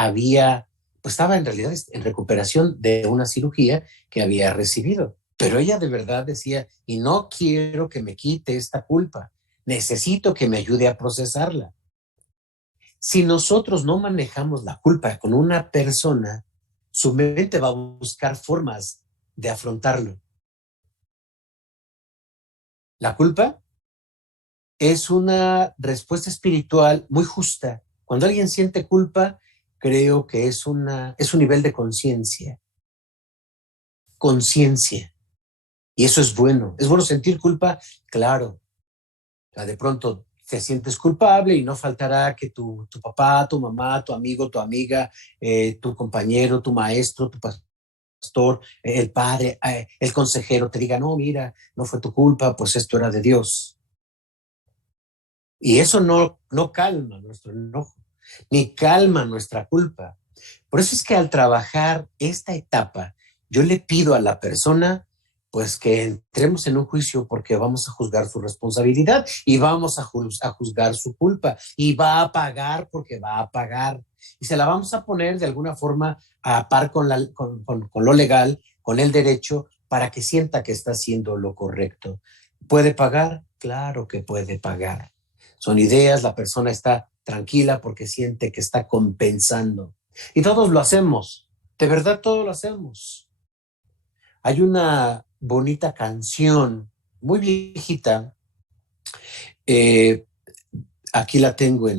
estaba en realidad en recuperación de una cirugía que había recibido. Pero ella de verdad decía, y no quiero que me quite esta culpa, necesito que me ayude a procesarla. Si nosotros no manejamos la culpa con una persona, su mente va a buscar formas de afrontarlo. La culpa es una respuesta espiritual muy justa. Cuando alguien siente culpa, creo que es un nivel de conciencia. Conciencia. Y eso es bueno. ¿Es bueno sentir culpa? Claro. De pronto te sientes culpable y no faltará que tu papá, tu mamá, tu amigo, tu amiga, tu compañero, tu maestro, tu pastor, el padre, el consejero te diga, no, mira, no fue tu culpa, pues esto era de Dios. Y eso no calma nuestro enojo, ni calma nuestra culpa. Por eso es que al trabajar esta etapa, yo le pido a la persona pues que entremos en un juicio porque vamos a juzgar su responsabilidad y vamos a juzgar su culpa y va a pagar porque va a pagar y se la vamos a poner de alguna forma a par con lo legal, con el derecho, para que sienta que está haciendo lo correcto. ¿Puede pagar? Claro que puede pagar. Son ideas, la persona está tranquila porque siente que está compensando. Y todos lo hacemos, de verdad todos lo hacemos. Hay una bonita canción, muy viejita, aquí la tengo en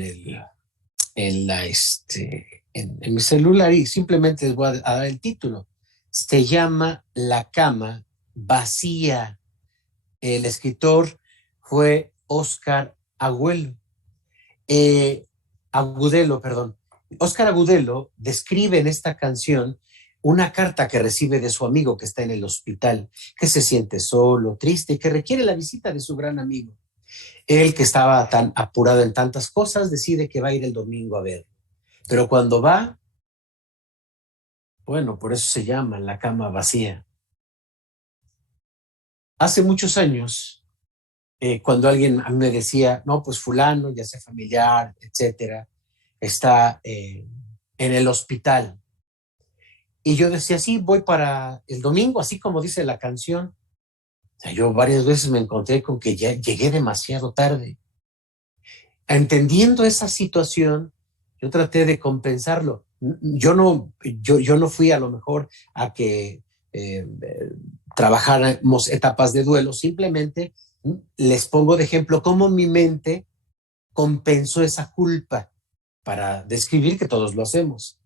mi celular y simplemente les voy a dar el título. Se llama La cama vacía. El escritor fue Óscar Agudelo, perdón. Óscar Agudelo describe en esta canción una carta que recibe de su amigo que está en el hospital, que se siente solo, triste y que requiere la visita de su gran amigo. Él, que estaba tan apurado en tantas cosas, decide que va a ir el domingo a verlo. Pero cuando va, bueno, por eso se llama La cama vacía. Hace muchos años, cuando alguien me decía, no, pues fulano, ya sea familiar, etcétera, está en el hospital. Y yo decía, sí, voy para el domingo, así como dice la canción. O sea, yo varias veces me encontré con que ya llegué demasiado tarde. Entendiendo esa situación, yo traté de compensarlo. Yo no fui a lo mejor a que trabajáramos etapas de duelo, simplemente les pongo de ejemplo cómo mi mente compensó esa culpa para describir que todos lo hacemos.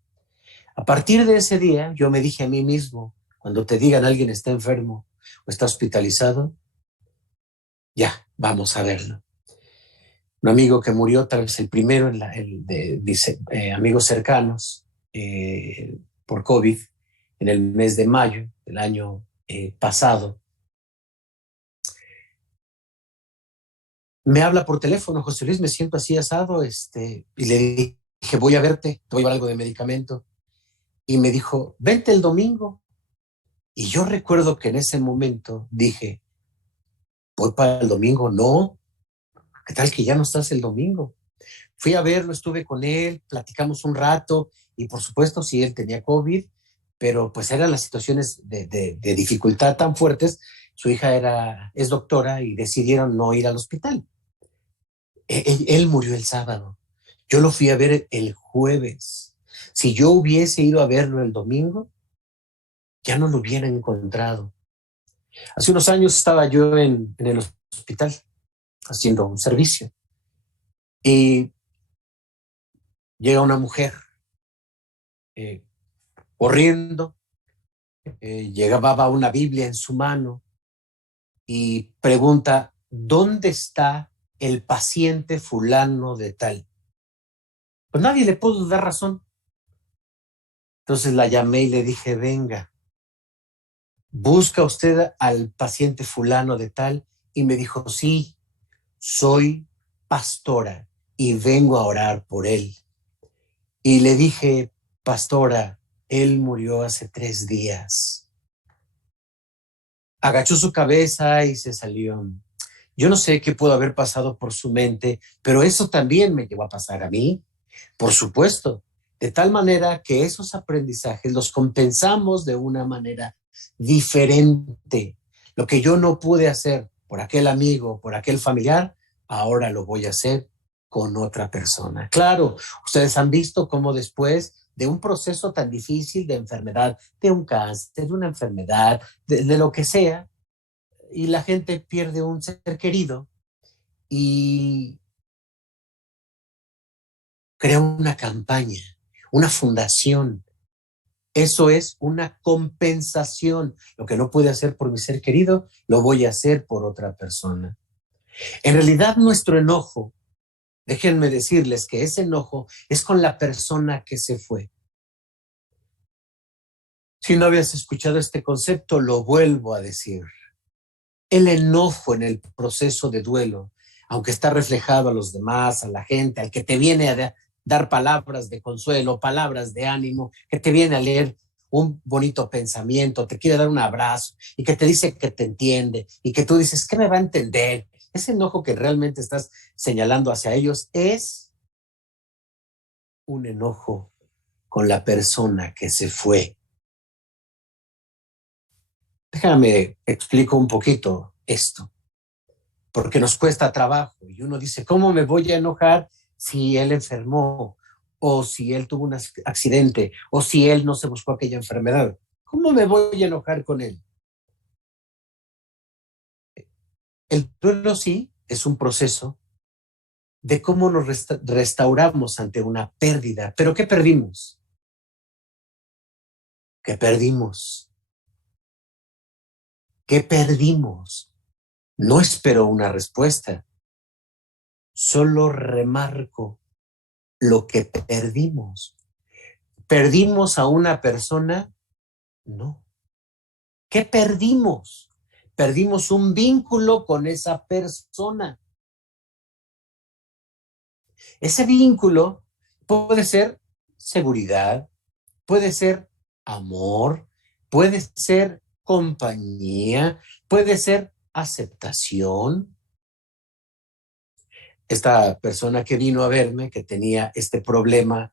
A partir de ese día, yo me dije a mí mismo, cuando te digan alguien está enfermo o está hospitalizado, ya, vamos a verlo. Un amigo que murió, tal vez el primero de mis amigos cercanos por COVID en el mes de mayo del año pasado, me habla por teléfono, José Luis, me siento así asado, y le dije, voy a verte, te voy a llevar algo de medicamento. Y me dijo, vente el domingo. Y yo recuerdo que en ese momento dije, voy para el domingo, no, ¿qué tal que ya no estás el domingo? Fui a verlo, estuve con él, platicamos un rato y por supuesto sí, él tenía COVID, pero pues eran las situaciones de dificultad tan fuertes. Su hija es doctora y decidieron no ir al hospital. Él murió el sábado. Yo lo fui a ver el jueves. Si yo hubiese ido a verlo el domingo, ya no lo hubiera encontrado. Hace unos años estaba yo en el hospital haciendo un servicio y llega una mujer eh, corriendo, llevaba una Biblia en su mano y pregunta, ¿dónde está el paciente fulano de tal? Pues nadie le pudo dar razón. Entonces la llamé y le dije, venga, ¿busca usted al paciente fulano de tal? Y me dijo, sí, soy pastora y vengo a orar por él. Y le dije, pastora, él murió hace 3 días. Agachó su cabeza y se salió. Yo no sé qué pudo haber pasado por su mente, pero eso también me llevó a pasar a mí, por supuesto, de tal manera que esos aprendizajes los compensamos de una manera diferente. Lo que yo no pude hacer por aquel amigo, por aquel familiar, ahora lo voy a hacer con otra persona. Claro, ustedes han visto cómo después de un proceso tan difícil de enfermedad, de un cáncer, de una enfermedad, de lo que sea, y la gente pierde un ser querido y crea una campaña, una fundación. Eso es una compensación. Lo que no pude hacer por mi ser querido, lo voy a hacer por otra persona. En realidad, nuestro enojo, déjenme decirles que ese enojo es con la persona que se fue. Si no habías escuchado este concepto, lo vuelvo a decir. El enojo en el proceso de duelo, aunque está reflejado a los demás, a la gente, al que te viene a dar palabras de consuelo, palabras de ánimo, que te viene a leer un bonito pensamiento, te quiere dar un abrazo y que te dice que te entiende y que tú dices, ¿qué me va a entender? Ese enojo que realmente estás señalando hacia ellos es un enojo con la persona que se fue. Déjame explico un poquito esto, porque nos cuesta trabajo y uno dice, ¿cómo me voy a enojar si él enfermó o si él tuvo un accidente o si él no se buscó aquella enfermedad? ¿Cómo me voy a enojar con él? El duelo sí es un proceso de cómo nos restauramos ante una pérdida. ¿Pero qué perdimos? ¿Qué perdimos? ¿Qué perdimos? No espero una respuesta, solo remarco lo que perdimos. ¿Perdimos a una persona? No. ¿Qué perdimos? Perdimos un vínculo con esa persona. Ese vínculo puede ser seguridad, puede ser amor, puede ser compañía, puede ser aceptación. Esta persona que vino a verme, que tenía este problema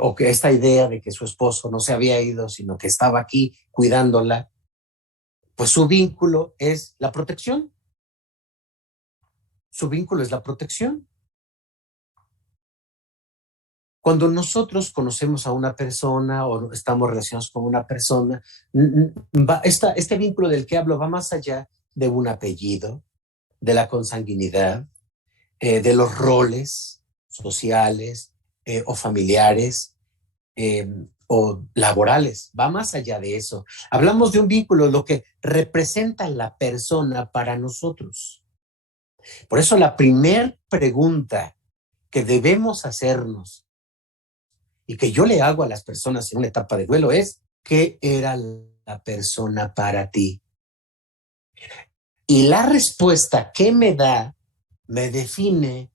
o que esta idea de que su esposo no se había ido, sino que estaba aquí cuidándola, pues su vínculo es la protección. Su vínculo es la protección. Cuando nosotros conocemos a una persona o estamos relacionados con una persona, este vínculo del que hablo va más allá de un apellido, de la consanguinidad, de los roles sociales o familiares o laborales. Va más allá de eso. Hablamos de un vínculo, lo que representa la persona para nosotros. Por eso la primera pregunta que debemos hacernos y que yo le hago a las personas en una etapa de duelo es: ¿qué era la persona para ti? Y la respuesta que me da me define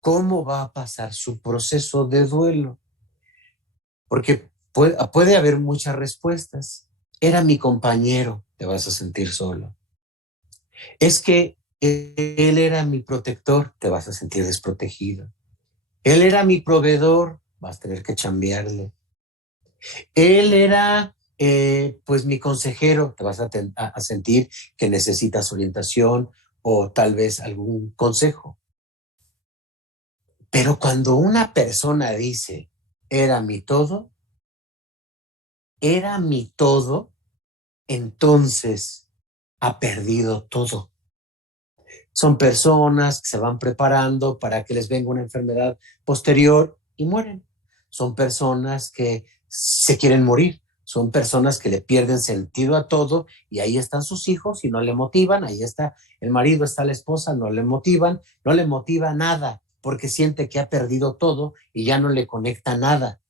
cómo va a pasar su proceso de duelo. Porque puede haber muchas respuestas. Era mi compañero, te vas a sentir solo. Es que él era mi protector, te vas a sentir desprotegido. Él era mi proveedor, vas a tener que chambearle. Él era, pues, mi consejero, te vas a sentir que necesitas orientación o tal vez algún consejo. Pero cuando una persona dice, era mi todo, entonces ha perdido todo. Son personas que se van preparando para que les venga una enfermedad posterior y mueren. Son personas que se quieren morir. Son personas que le pierden sentido a todo y ahí están sus hijos y no le motivan. Ahí está el marido, está la esposa, no le motivan, no le motiva nada porque siente que ha perdido todo y ya no le conecta nada.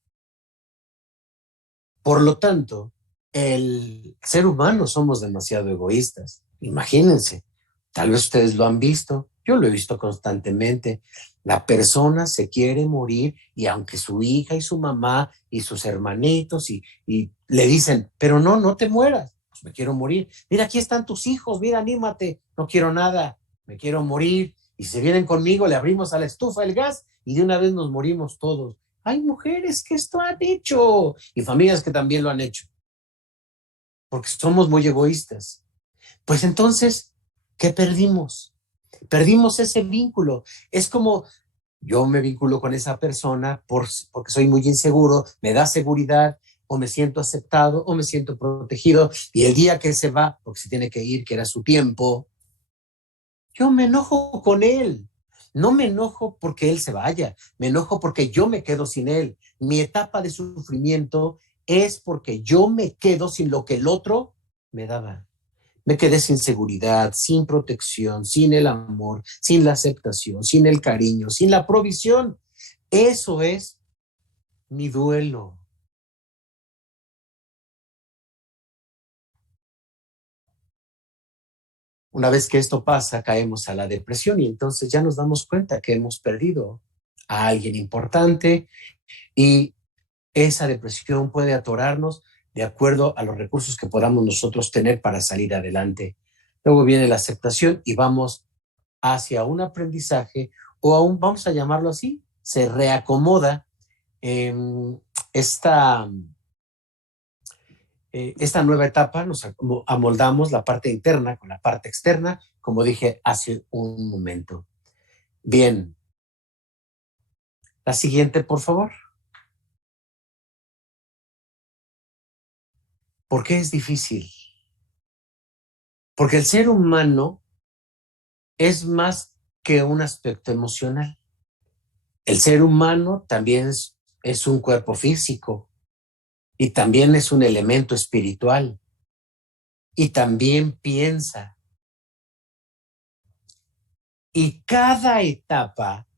Por lo tanto, el ser humano somos demasiado egoístas. Imagínense, tal vez ustedes lo han visto, yo lo he visto constantemente. La persona se quiere morir y aunque su hija y su mamá y sus hermanitos y le dicen, pero no te mueras, pues me quiero morir. Mira, aquí están tus hijos, mira, anímate, no quiero nada, me quiero morir. Y si vienen conmigo, le abrimos a la estufa el gas y de una vez nos morimos todos. Hay mujeres que esto han hecho y familias que también lo han hecho, porque somos muy egoístas. Pues entonces, ¿qué perdimos? Perdimos ese vínculo. Es como yo me vinculo con esa persona porque soy muy inseguro, me da seguridad, o me siento aceptado, o me siento protegido, y el día que se va, porque se tiene que ir, que era su tiempo, yo me enojo con él. No me enojo porque él se vaya, me enojo porque yo me quedo sin él. Mi etapa de sufrimiento es porque yo me quedo sin lo que el otro me daba. Me quedé sin seguridad, sin protección, sin el amor, sin la aceptación, sin el cariño, sin la provisión. Eso es mi duelo. Una vez que esto pasa, caemos a la depresión y entonces ya nos damos cuenta que hemos perdido a alguien importante y esa depresión puede atorarnos de acuerdo a los recursos que podamos nosotros tener para salir adelante. Luego viene la aceptación y vamos hacia un aprendizaje o aún vamos a llamarlo así, se reacomoda esta nueva etapa, nos amoldamos la parte interna con la parte externa, como dije hace un momento. Bien, la siguiente, por favor. ¿Por qué es difícil? Porque el ser humano es más que un aspecto emocional. El ser humano también es un cuerpo físico y también es un elemento espiritual y también piensa. Y cada etapa,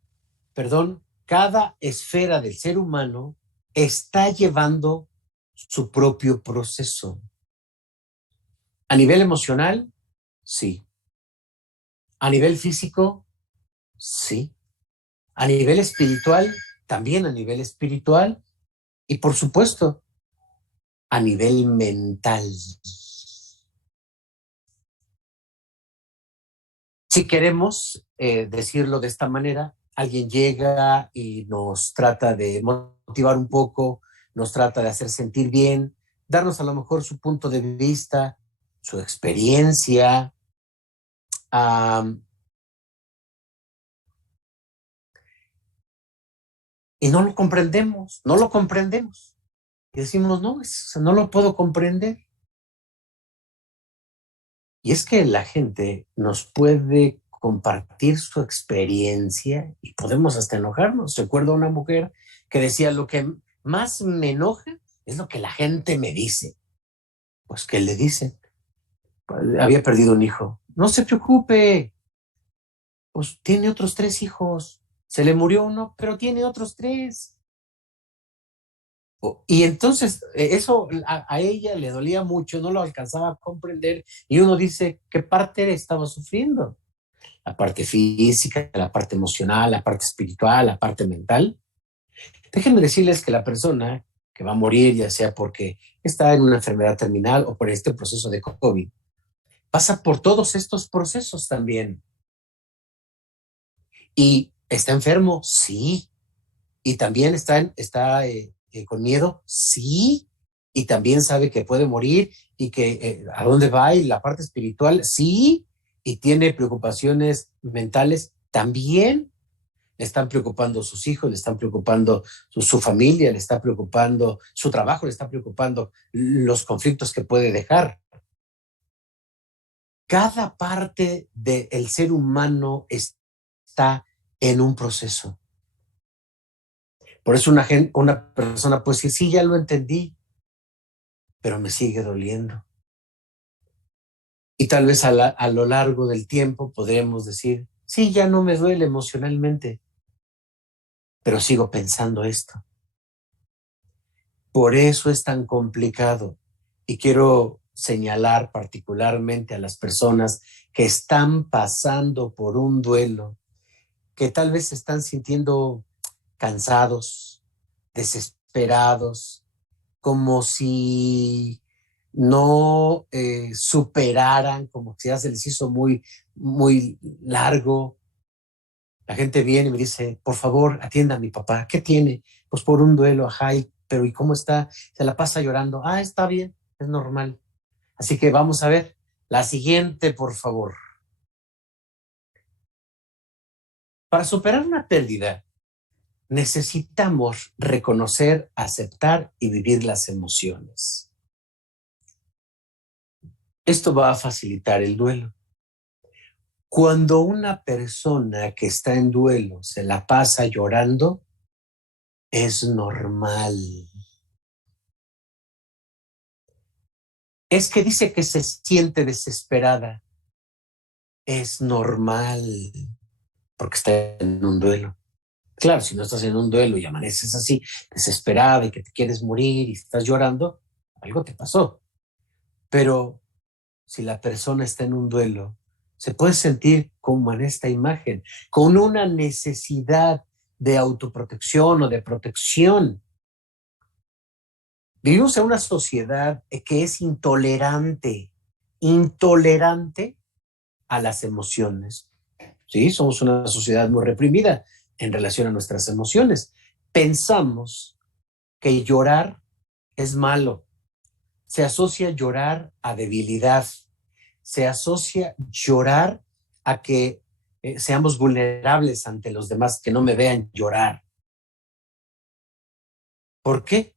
cada esfera del ser humano está llevando su propio proceso. A nivel emocional, sí. A nivel físico, sí. A nivel espiritual, también a nivel espiritual. Y por supuesto, a nivel mental. Si queremos decirlo de esta manera, alguien llega y nos trata de motivar un poco, nos trata de hacer sentir bien, darnos a lo mejor su punto de vista, su experiencia. Y no lo comprendemos, no lo comprendemos. Y decimos, no, no lo puedo comprender. Y es que la gente nos puede compartir su experiencia y podemos hasta enojarnos. Recuerdo a una mujer que decía, lo que más me enoja es lo que la gente me dice. Pues, ¿qué le dicen? Había perdido un hijo. No se preocupe, pues tiene otros 3 hijos. Se le murió uno, pero tiene otros 3. Y entonces eso a ella le dolía mucho, no lo alcanzaba a comprender y uno dice, ¿qué parte estaba sufriendo? La parte física, la parte emocional, la parte espiritual, la parte mental. Déjenme decirles que la persona que va a morir, ya sea porque está en una enfermedad terminal o por este proceso de COVID, pasa por todos estos procesos también. ¿Y está enfermo? Sí. ¿Y también está con miedo? Sí. ¿Y también sabe que puede morir y que a dónde va? Y la parte espiritual, sí. ¿Y tiene preocupaciones mentales? También. Le están preocupando sus hijos, le están preocupando su familia, le está preocupando su trabajo, le está preocupando los conflictos que puede dejar. Cada parte del ser humano está en un proceso. Por eso una persona puede decir, sí, ya lo entendí, pero me sigue doliendo. Y tal vez a lo largo del tiempo podremos decir, sí, ya no me duele emocionalmente, pero sigo pensando esto. Por eso es tan complicado. Y quiero señalar particularmente a las personas que están pasando por un duelo, que tal vez se están sintiendo cansados, desesperados, como si no superaran, como si ya se les hizo muy, muy largo. La gente viene y me dice, por favor, atienda a mi papá. ¿Qué tiene? Pues por un duelo, ajá, pero ¿y cómo está? Se la pasa llorando. Ah, está bien, es normal. Así que vamos a ver. La siguiente, por favor. Para superar una pérdida, necesitamos reconocer, aceptar y vivir las emociones. Esto va a facilitar el duelo. Cuando una persona que está en duelo se la pasa llorando, es normal. Es que dice que se siente desesperada. Es normal, porque está en un duelo. Claro, si no estás en un duelo y amaneces así, desesperada y que te quieres morir y estás llorando, algo te pasó. Pero si la persona está en un duelo, se puede sentir como en esta imagen, con una necesidad de autoprotección o de protección. Vivimos en una sociedad que es intolerante a las emociones. Sí, somos una sociedad muy reprimida en relación a nuestras emociones. Pensamos que llorar es malo. Se asocia llorar a debilidad. Se asocia llorar a que seamos vulnerables ante los demás, que no me vean llorar. ¿Por qué?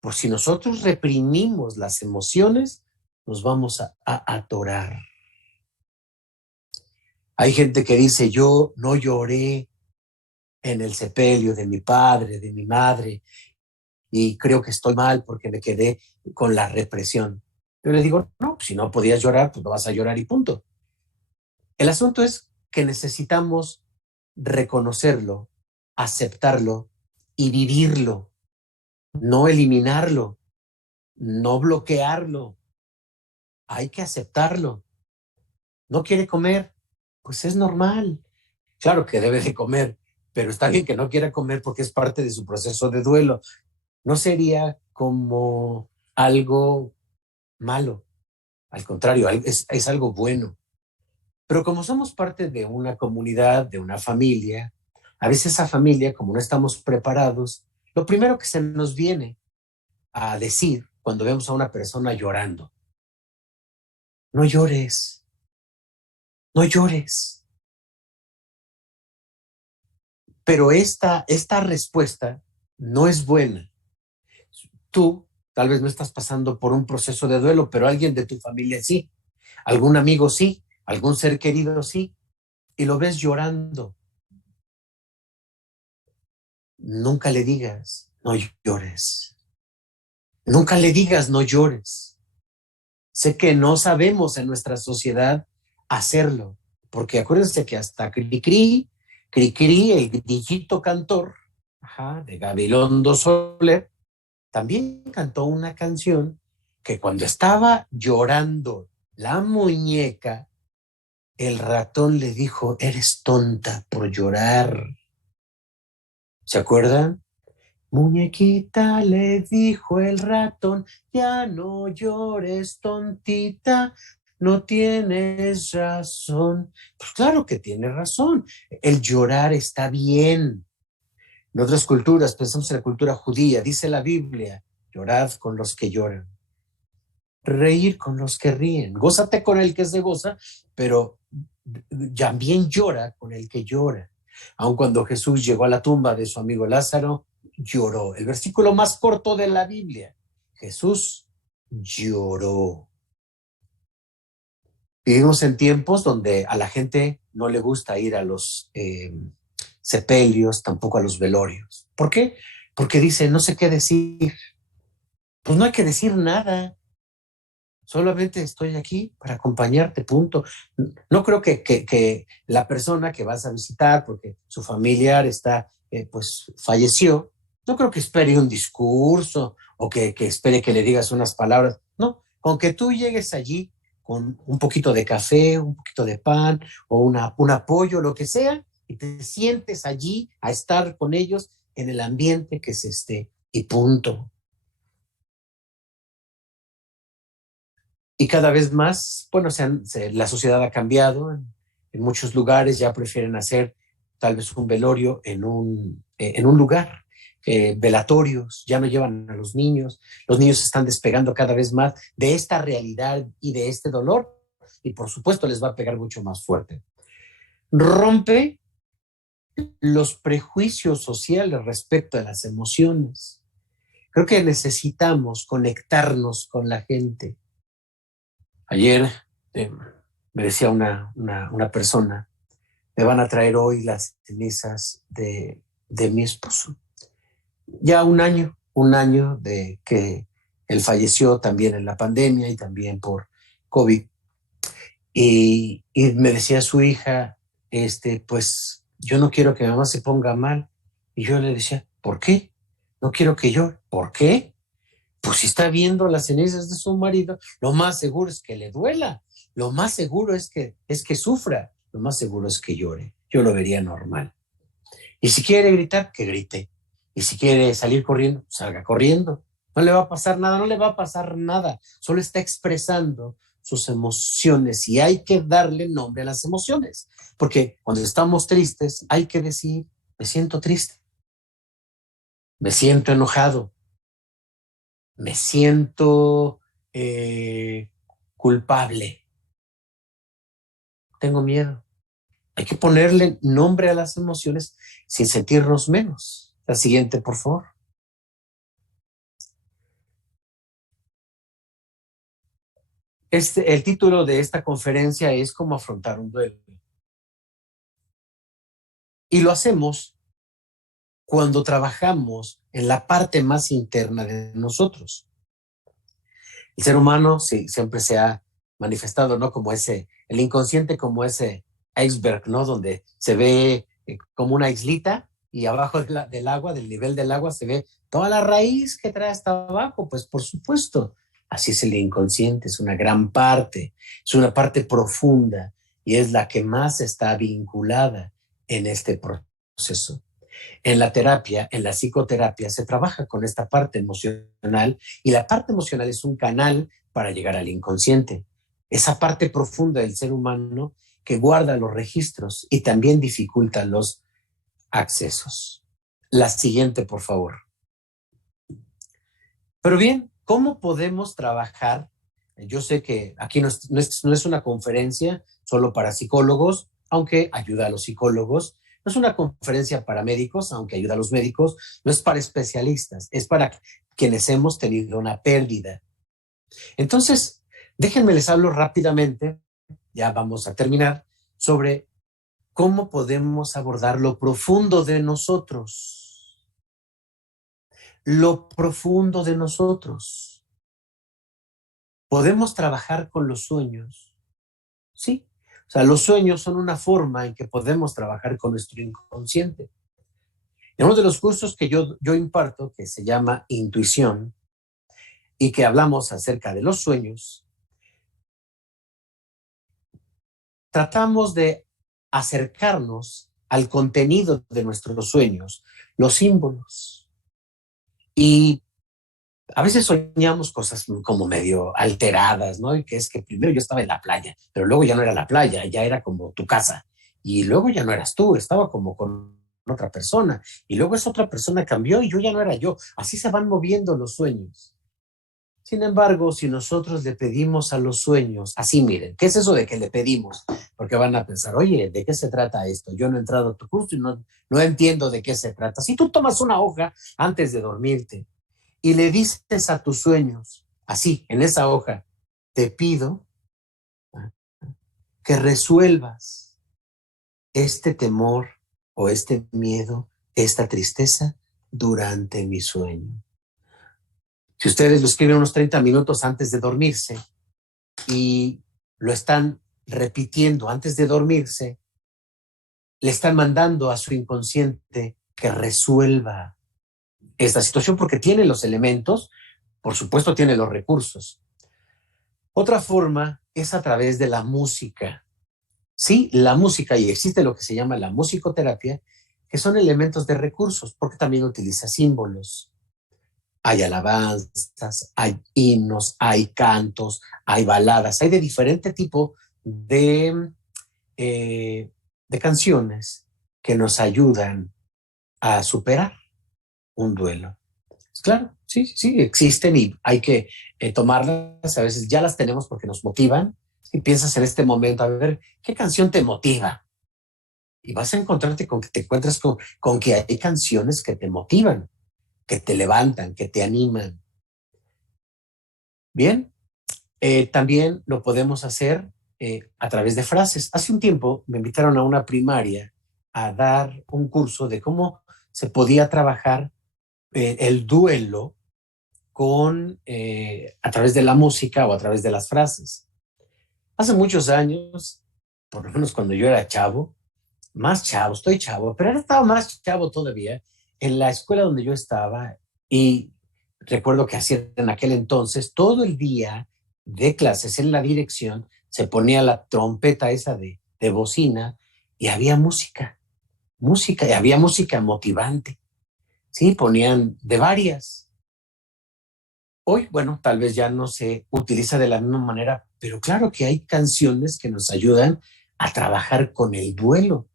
Pues si nosotros reprimimos las emociones, nos vamos a atorar. Hay gente que dice, yo no lloré en el sepelio de mi padre, de mi madre, y creo que estoy mal porque me quedé con la represión. Yo le digo, no, si no podías llorar, pues no vas a llorar y punto. El asunto es que necesitamos reconocerlo, aceptarlo y vivirlo, no eliminarlo, no bloquearlo. Hay que aceptarlo. ¿No quiere comer? Pues es normal. Claro que debe de comer, pero está bien que no quiera comer porque es parte de su proceso de duelo. No sería como algo malo. Al contrario, es algo bueno. Pero como somos parte de una comunidad, de una familia, A veces esa familia, como no estamos preparados, lo primero que se nos viene a decir cuando vemos a una persona llorando: no llores, no llores. Pero esta respuesta no es buena. Tú tal vez no estás pasando por un proceso de duelo, pero alguien de tu familia sí, algún amigo sí, algún ser querido sí, y lo ves llorando. Nunca le digas, no llores. Nunca le digas, no llores. Sé que no sabemos en nuestra sociedad hacerlo, porque acuérdense que hasta Cricri, el grillito cantor, de Gabilondo Soler, también cantó una canción que cuando estaba llorando la muñeca, el ratón le dijo: eres tonta por llorar. ¿Se acuerdan? Muñequita, le dijo el ratón, ya no llores, tontita, no tienes razón. Pues claro que tiene razón. El llorar está bien. En otras culturas, pensamos en la cultura judía, dice la Biblia: llorad con los que lloran, reír con los que ríen, gózate con el que se goza, pero también llora con el que llora. Aun cuando Jesús llegó a la tumba de su amigo Lázaro, lloró. El versículo más corto de la Biblia: Jesús lloró. Vivimos en tiempos donde a la gente no le gusta ir a los sepelios, tampoco a los velorios. ¿Por qué? Porque dice, no sé qué decir. Pues no hay que decir nada. Solamente estoy aquí para acompañarte, punto. No creo que la persona que vas a visitar, porque su familiar está, pues falleció, no creo que espere un discurso o que espere que le digas unas palabras. No, con que tú llegues allí con un poquito de café, un poquito de pan o un apoyo, lo que sea, y te sientes allí a estar con ellos en el ambiente que se esté, y punto. Y cada vez más, bueno, la sociedad ha cambiado. En muchos lugares ya prefieren hacer tal vez un velorio en un lugar. Velatorios, ya no llevan a los niños. Los niños se están despegando cada vez más de esta realidad y de este dolor. Y por supuesto les va a pegar mucho más fuerte. Rompe los prejuicios sociales respecto a las emociones. Creo que necesitamos conectarnos con la gente. Ayer me decía una persona: me van a traer hoy las cenizas de mi esposo. Ya un año de que él falleció también en la pandemia y también por COVID. Y me decía su hija, pues yo no quiero que mi mamá se ponga mal. Y yo le decía, ¿por qué? No quiero que llore. ¿Por qué? Pues si está viendo las cenizas de su marido, lo más seguro es que le duela, lo más seguro es que sufra, lo más seguro es que llore. Yo lo vería normal. Y si quiere gritar, que grite. Y si quiere salir corriendo, salga corriendo. No le va a pasar nada, no le va a pasar nada. Solo está expresando sus emociones y hay que darle nombre a las emociones. Porque cuando estamos tristes, hay que decir, me siento triste, me siento enojado, me siento culpable, tengo miedo. Hay que ponerle nombre a las emociones sin sentirnos menos. La siguiente, por favor. El título de esta conferencia es cómo afrontar un duelo. Y lo hacemos cuando trabajamos en la parte más interna de nosotros. El ser humano sí, siempre se ha manifestado, ¿no? Como el inconsciente como ese iceberg, ¿no? Donde se ve como una islita y abajo del agua, del nivel del agua, se ve toda la raíz que trae hasta abajo. Pues por supuesto, así es el inconsciente, es una gran parte, es una parte profunda y es la que más está vinculada en este proceso. En la terapia, en la psicoterapia, se trabaja con esta parte emocional y la parte emocional es un canal para llegar al inconsciente. Esa parte profunda del ser humano que guarda los registros y también dificulta los accesos. La siguiente, por favor. Pero bien, ¿cómo podemos trabajar? Yo sé que aquí no es una conferencia solo para psicólogos, aunque ayuda a los psicólogos. No es una conferencia para médicos, aunque ayuda a los médicos. No es para especialistas, es para quienes hemos tenido una pérdida. Entonces, déjenme les hablo rápidamente, ya vamos a terminar, sobre cómo podemos abordar lo profundo de nosotros. Lo profundo de nosotros. ¿Podemos trabajar con los sueños? Sí. O sea, los sueños son una forma en que podemos trabajar con nuestro inconsciente. En uno de los cursos que yo imparto, que se llama Intuición, y que hablamos acerca de los sueños, tratamos de acercarnos al contenido de nuestros sueños, los símbolos. Y a veces soñamos cosas como medio alteradas, ¿no? Y que es que primero yo estaba en la playa, pero luego ya no era la playa, ya era como tu casa. Y luego ya no eras tú, estaba como con otra persona. Y luego esa otra persona cambió y yo ya no era yo. Así se van moviendo los sueños. Sin embargo, si nosotros le pedimos a los sueños, así miren, ¿qué es eso de que le pedimos? Porque van a pensar, oye, ¿de qué se trata esto? Yo no he entrado a tu curso y no entiendo de qué se trata. Si tú tomas una hoja antes de dormirte y le dices a tus sueños, así, en esa hoja, te pido que resuelvas este temor o este miedo, esta tristeza durante mi sueño. Si ustedes lo escriben unos 30 minutos antes de dormirse y lo están repitiendo antes de dormirse, le están mandando a su inconsciente que resuelva esta situación porque tiene los elementos, por supuesto tiene los recursos. Otra forma es a través de la música. Sí, la música, y existe lo que se llama la musicoterapia, que son elementos de recursos, porque también utiliza símbolos. Hay alabanzas, hay himnos, hay cantos, hay baladas, hay de diferente tipo de canciones que nos ayudan a superar un duelo. Claro, sí, sí, existen y hay que tomarlas. A veces ya las tenemos porque nos motivan y piensas en este momento, a ver, ¿qué canción te motiva? Y vas a encontrarte con que te encuentras con que hay canciones que te motivan, que te levantan, que te animan. Bien, también lo podemos hacer a través de frases. Hace un tiempo me invitaron a una primaria a dar un curso de cómo se podía trabajar el duelo a través de la música o a través de las frases. Hace muchos años, por lo menos cuando yo era chavo, más chavo, estoy chavo, pero estaba más chavo todavía, en la escuela donde yo estaba, y recuerdo que hacían en aquel entonces, todo el día de clases en la dirección, se ponía la trompeta esa de bocina y había música, y había música motivante, ¿sí? Ponían de varias. Hoy, bueno, tal vez ya no se utiliza de la misma manera, pero claro que hay canciones que nos ayudan a trabajar con el duelo.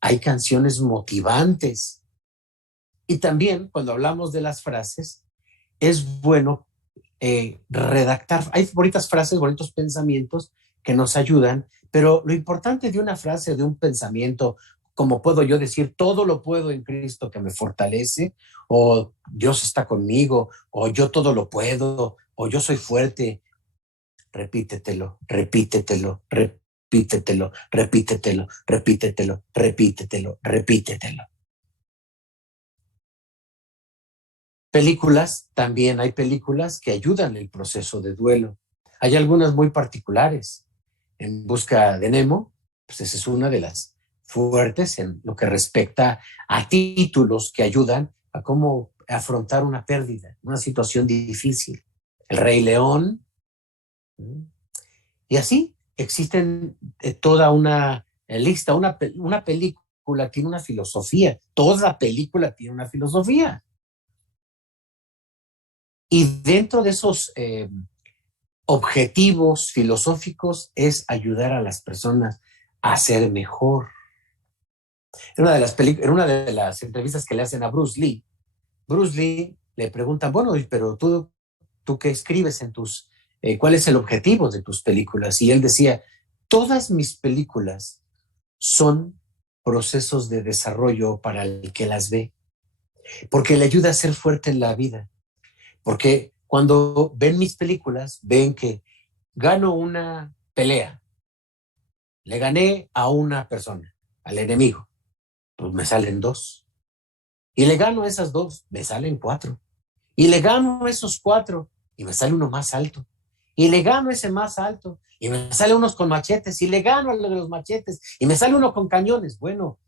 Hay canciones motivantes. Y también, cuando hablamos de las frases, es bueno redactar. Hay bonitas frases, bonitos pensamientos que nos ayudan, pero lo importante de una frase, de un pensamiento, como puedo yo decir, todo lo puedo en Cristo que me fortalece, o Dios está conmigo, o yo todo lo puedo, o yo soy fuerte. Repítetelo, repítetelo, repítetelo, repítetelo, repítetelo, repítetelo, repítetelo. Películas, también hay películas que ayudan en el proceso de duelo. Hay algunas muy particulares. En Busca de Nemo, pues esa es una de las fuertes en lo que respecta a títulos que ayudan a cómo afrontar una pérdida, una situación difícil. El Rey León. Y así existen toda una lista. Una película tiene una filosofía. Toda película tiene una filosofía. Y dentro de esos objetivos filosóficos es ayudar a las personas a ser mejor. En una de las entrevistas que le hacen a Bruce Lee le preguntan, bueno, pero tú qué escribes en ¿cuál es el objetivo de tus películas? Y él decía, todas mis películas son procesos de desarrollo para el que las ve, porque le ayuda a ser fuerte en la vida, porque cuando ven mis películas, ven que gano una pelea, le gané a una persona, al enemigo, pues me salen 2. Y le gano a esas 2, me salen 4. Y le gano a esos 4 y me sale uno más alto. Y le gano a ese más alto y me sale unos con machetes. Y le gano a lo de los machetes y me sale uno con cañones. Bueno,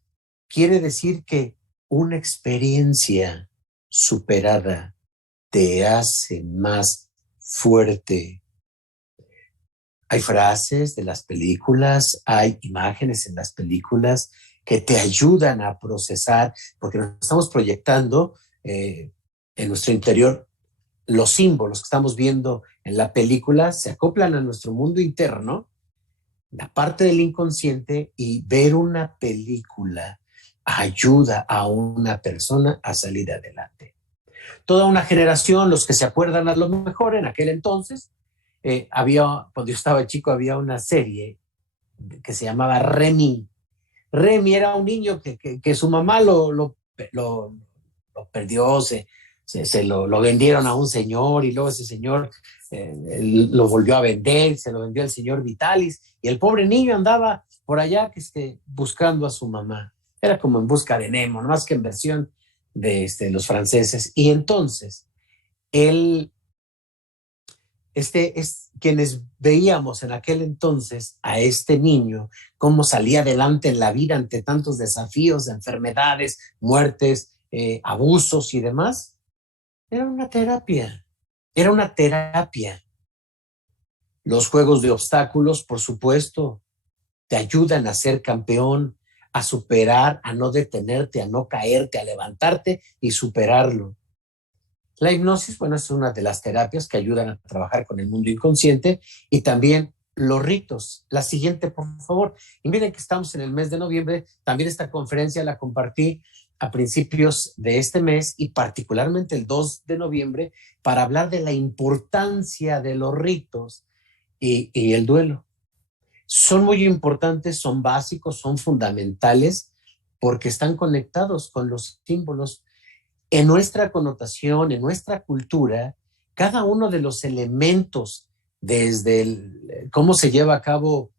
quiere decir que una experiencia superada te hace más fuerte. Hay frases de las películas, hay imágenes en las películas que te ayudan a procesar, porque nos estamos proyectando en nuestro interior. Los símbolos que estamos viendo en la película se acoplan a nuestro mundo interno, la parte del inconsciente, y ver una película ayuda a una persona a salir adelante. Toda una generación, los que se acuerdan a lo mejor en aquel entonces, cuando yo estaba chico, había una serie que se llamaba Remy. Remy era un niño que su mamá lo perdió, lo vendieron a un señor y luego ese señor lo volvió a vender, se lo vendió al señor Vitalis y el pobre niño andaba por allá buscando a su mamá. Era como En busca de Nemo, no más que en versión de los franceses. Y entonces, él quienes veíamos en aquel entonces a este niño, cómo salía adelante en la vida ante tantos desafíos, enfermedades, muertes, abusos y demás, era una terapia, era una terapia. Los juegos de obstáculos, por supuesto, te ayudan a ser campeón, a superar, a no detenerte, a no caerte, a levantarte y superarlo. La hipnosis, bueno, es una de las terapias que ayudan a trabajar con el mundo inconsciente, y también los ritos. La siguiente, por favor. Y miren que estamos en el mes de noviembre. También esta conferencia la compartí a principios de este mes y particularmente el 2 de noviembre para hablar de la importancia de los ritos y el duelo. Son muy importantes, son básicos, son fundamentales porque están conectados con los símbolos. En nuestra connotación, en nuestra cultura, cada uno de los elementos, desde cómo se lleva a cabo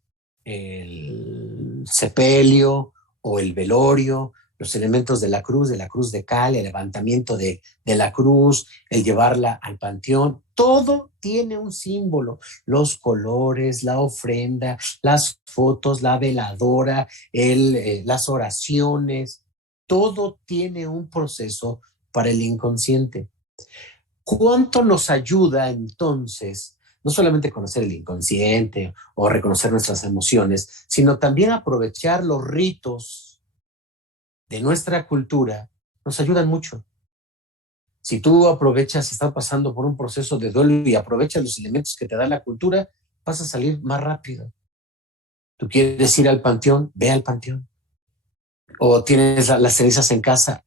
el sepelio o el velorio, los elementos de la cruz de cal, el levantamiento de la cruz, el llevarla al panteón, todo tiene un símbolo. Los colores, la ofrenda, las fotos, la veladora, las oraciones, todo tiene un proceso para el inconsciente. ¿Cuánto nos ayuda entonces no solamente conocer el inconsciente o reconocer nuestras emociones, sino también aprovechar los ritos de nuestra cultura? Nos ayudan mucho. Si tú estás pasando por un proceso de duelo y aprovechas los elementos que te da la cultura, vas a salir más rápido. Tú quieres ir al panteón, ve al panteón. O tienes las cenizas en casa,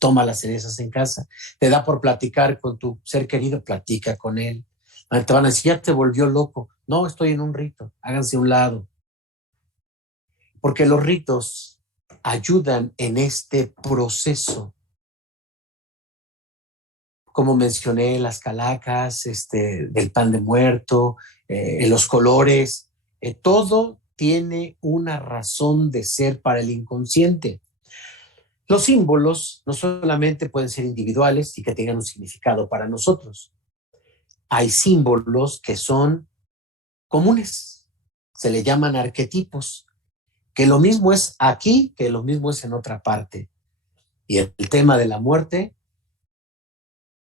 toma las cerezas en casa. Te da por platicar con tu ser querido, platica con él. Te van a decir, ya te volvió loco. No, estoy en un rito, háganse a un lado. Porque los ritos ayudan en este proceso. Como mencioné, las calacas, del pan de muerto, los colores, todo tiene una razón de ser para el inconsciente. Los símbolos no solamente pueden ser individuales y que tengan un significado para nosotros. Hay símbolos que son comunes, se le llaman arquetipos, que lo mismo es aquí que lo mismo es en otra parte. Y el tema de la muerte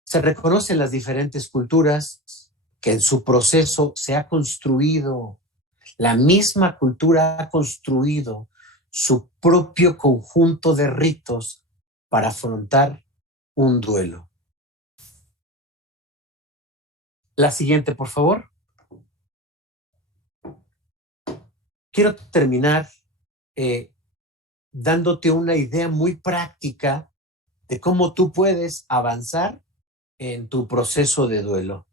se reconoce en las diferentes culturas, que en su proceso se ha construido, la misma cultura ha construido su propio conjunto de ritos para afrontar un duelo. La siguiente, por favor. Quiero terminar dándote una idea muy práctica de cómo tú puedes avanzar en tu proceso de duelo.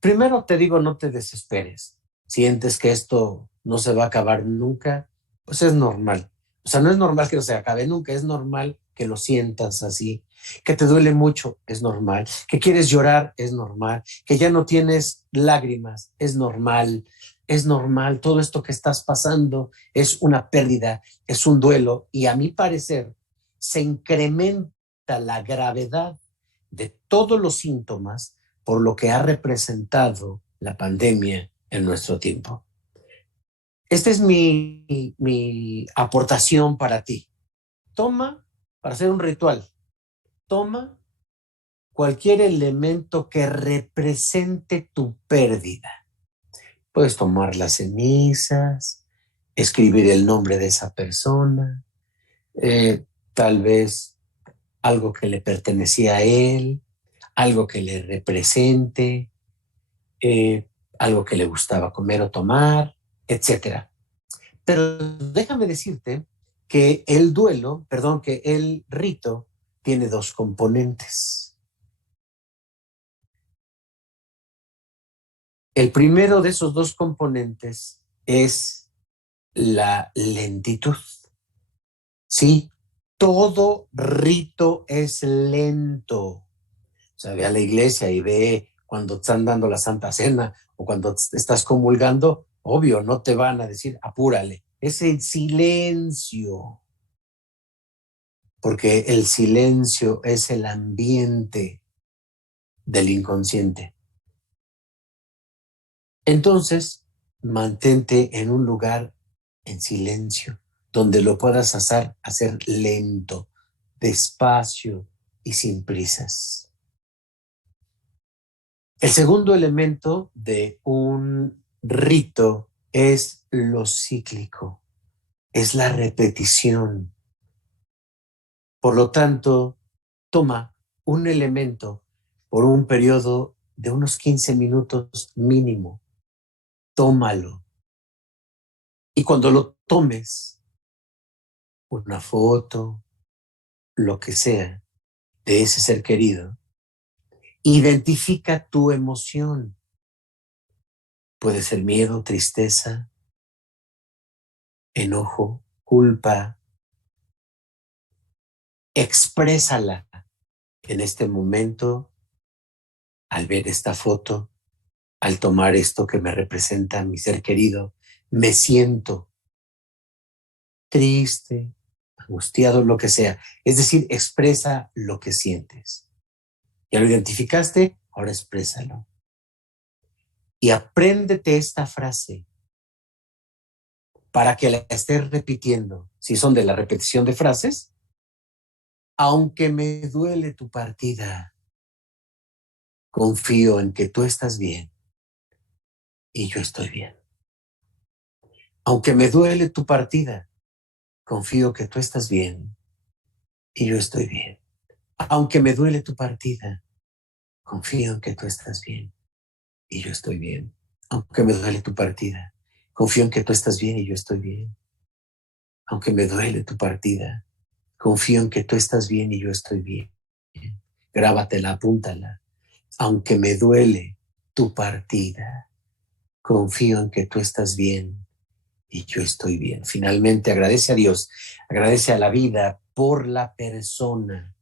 Primero te digo, no te desesperes. Sientes que esto no se va a acabar nunca, pues es normal. O sea, no es normal que no se acabe nunca, es normal que lo sientas así. Que te duele mucho, es normal. Que quieres llorar, es normal. Que ya no tienes lágrimas, es normal. Es normal. Todo esto que estás pasando es una pérdida, es un duelo. Y a mi parecer, se incrementa la gravedad de todos los síntomas por lo que ha representado la pandemia en nuestro tiempo. Esta es mi aportación para ti. Toma, para hacer un ritual, toma cualquier elemento que represente tu pérdida. Puedes tomar las cenizas, escribir el nombre de esa persona, tal vez algo que le pertenecía a él, algo que le represente, algo que le gustaba comer o tomar, etcétera. Pero déjame decirte que que el rito tiene dos componentes. El primero de esos dos componentes es la lentitud. Sí, todo rito es lento. O sea, ve a la iglesia y ve cuando están dando la Santa Cena o cuando estás comulgando, obvio, no te van a decir apúrale. Es el silencio, porque el silencio es el ambiente del inconsciente. Entonces, mantente en un lugar en silencio, donde lo puedas hacer lento, despacio y sin prisas. El segundo elemento de un rito es lo cíclico, es la repetición. Por lo tanto, toma un elemento por un periodo de unos 15 minutos mínimo. Tómalo. Y cuando lo tomes, una foto, lo que sea, de ese ser querido, identifica tu emoción. Puede ser miedo, tristeza, enojo, culpa. Exprésala en este momento, al ver esta foto, al tomar esto que me representa a mi ser querido. Me siento triste, angustiado, lo que sea. Es decir, expresa lo que sientes. Ya lo identificaste, ahora exprésalo. Y apréndete esta frase para que la estés repitiendo. Si son de la repetición de frases, aunque me duele tu partida, confío en que tú estás bien y yo estoy bien. Aunque me duele tu partida, confío que tú estás bien y yo estoy bien. Aunque me duele tu partida, confío en que tú estás bien y yo estoy bien. Aunque me duele tu partida, confío en que tú estás bien y yo estoy bien. Aunque me duele tu partida, confío en que tú estás bien y yo estoy bien. Grábatela, apúntala. Aunque me duele tu partida, confío en que tú estás bien y yo estoy bien. Finalmente, agradece a Dios, agradece a la vida por la persona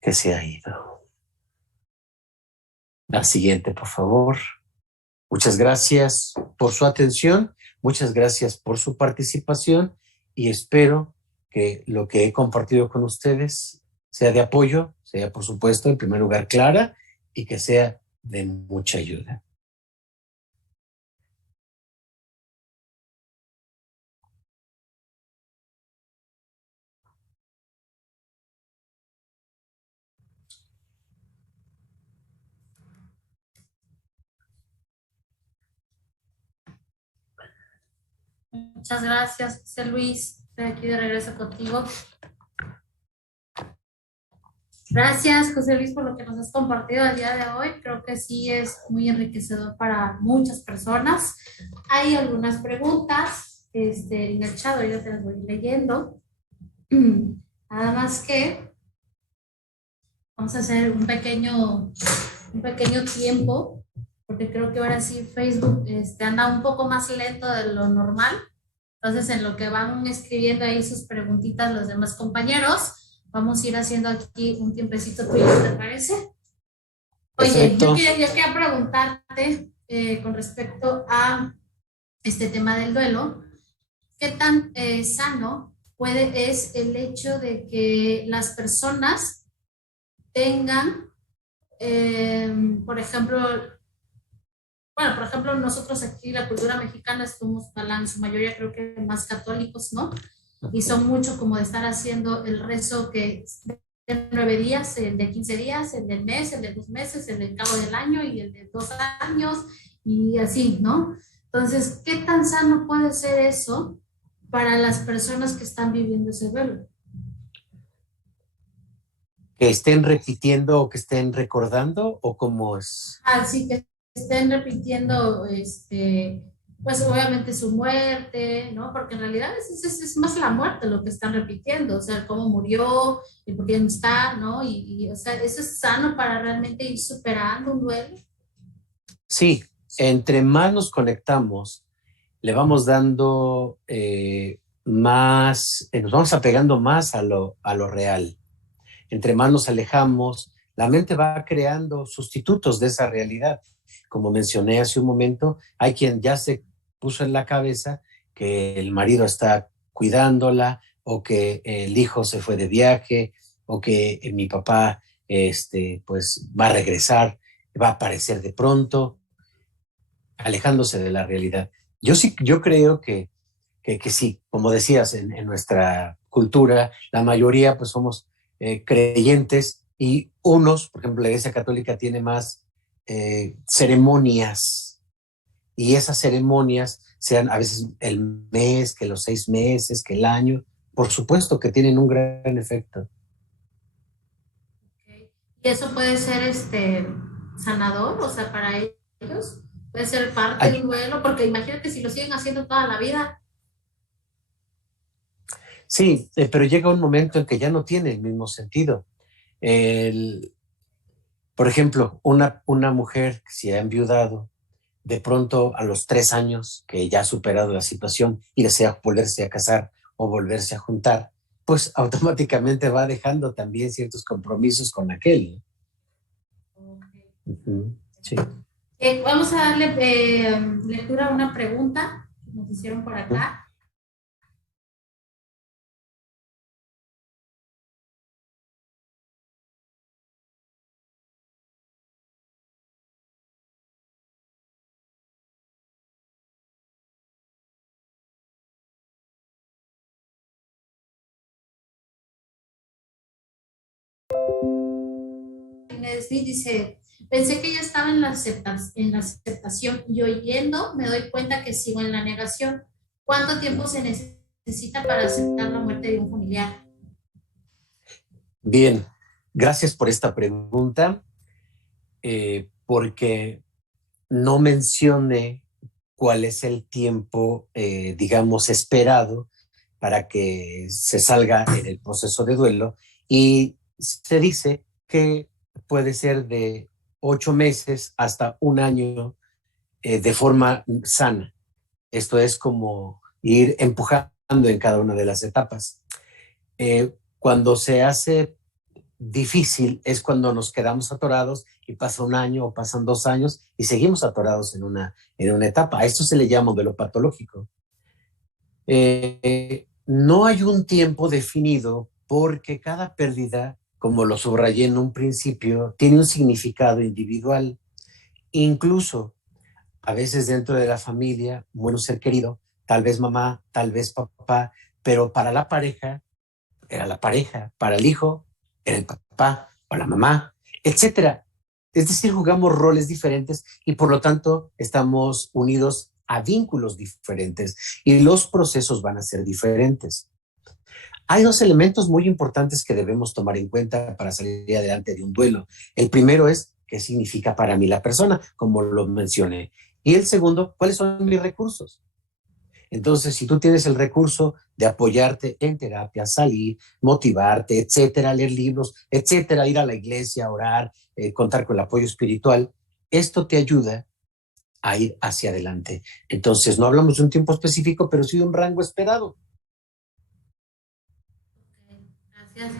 que se ha ido. La siguiente, por favor. Muchas gracias por su atención, muchas gracias por su participación y espero que lo que he compartido con ustedes sea de apoyo, sea por supuesto en primer lugar clara y que sea de mucha ayuda. Muchas gracias, José Luis. Estoy aquí de regreso contigo. Gracias, José Luis, por lo que nos has compartido el día de hoy. Creo que sí es muy enriquecedor para muchas personas. Hay algunas preguntas en el chat, yo te las voy leyendo. Nada más que vamos a hacer un pequeño tiempo, porque creo que ahora sí Facebook anda un poco más lento de lo normal. Entonces, en lo que van escribiendo ahí sus preguntitas los demás compañeros, vamos a ir haciendo aquí un tiempecito tuyo, ¿te parece? Oye, yo quería preguntarte con respecto a este tema del duelo, ¿qué tan sano es el hecho de que las personas tengan, por ejemplo, nosotros aquí, la cultura mexicana, somos en su mayoría creo que más católicos, ¿no? Y son mucho como de estar haciendo el rezo que de 9 días, el de 15 días, el del mes, el de 2 meses, el del cabo del año y el de 2 años y así, ¿no? Entonces, ¿qué tan sano puede ser eso para las personas que están viviendo ese duelo? ¿Que estén repitiendo o que estén recordando o cómo es? Sí, que estén repitiendo, pues obviamente su muerte, ¿no? Porque en realidad es más la muerte lo que están repitiendo, o sea, cómo murió, y por qué no está, ¿no? O sea, ¿eso es sano para realmente ir superando un duelo? Sí, entre más nos conectamos, le vamos dando más, nos vamos apegando más a lo real. Entre más nos alejamos, la mente va creando sustitutos de esa realidad. Como mencioné hace un momento, hay quien ya se puso en la cabeza que el marido está cuidándola, o que el hijo se fue de viaje, o que mi papá pues va a regresar, va a aparecer de pronto, alejándose de la realidad. Yo creo que sí, como decías, en nuestra cultura, la mayoría pues somos creyentes, y unos, por ejemplo, la Iglesia Católica tiene más ceremonias, y esas ceremonias sean a veces el mes, que los 6 meses, que el año, por supuesto que tienen un gran efecto. Okay. ¿Y eso puede ser sanador, o sea, para ellos? ¿Puede ser parte de un duelo? Porque imagínate si lo siguen haciendo toda la vida. Sí, pero llega un momento en que ya no tiene el mismo sentido. Por ejemplo, una mujer que se ha enviudado, de pronto a los 3 años, que ya ha superado la situación y desea volverse a casar o volverse a juntar, pues automáticamente va dejando también ciertos compromisos con aquel. Okay. Sí. Vamos a darle lectura a una pregunta que nos hicieron por acá. Dice, pensé que ya estaba en la aceptación y oyendo me doy cuenta que sigo en la negación. ¿Cuánto tiempo se necesita para aceptar la muerte de un familiar? Bien, gracias por esta pregunta, porque no mencioné cuál es el tiempo, digamos, esperado para que se salga en el proceso de duelo, y se dice que puede ser de 8 meses hasta 1 año de forma sana. Esto es como ir empujando en cada una de las etapas. Cuando se hace difícil es cuando nos quedamos atorados y pasa 1 año o pasan 2 años y seguimos atorados en una etapa. A esto se le llama duelo patológico. No hay un tiempo definido, porque cada pérdida, como lo subrayé en un principio, tiene un significado individual. Incluso a veces dentro de la familia muere un ser querido, tal vez mamá, tal vez papá, pero para la pareja era la pareja, para el hijo era el papá o la mamá, etcétera. Es decir, jugamos roles diferentes y por lo tanto estamos unidos a vínculos diferentes y los procesos van a ser diferentes. Hay 2 elementos muy importantes que debemos tomar en cuenta para salir adelante de un duelo. El primero es qué significa para mí la persona, como lo mencioné. Y el segundo, ¿cuáles son mis recursos? Entonces, si tú tienes el recurso de apoyarte en terapia, salir, motivarte, etcétera, leer libros, etcétera, ir a la iglesia, orar, contar con el apoyo espiritual, esto te ayuda a ir hacia adelante. Entonces, no hablamos de un tiempo específico, pero sí de un rango esperado. Gracias.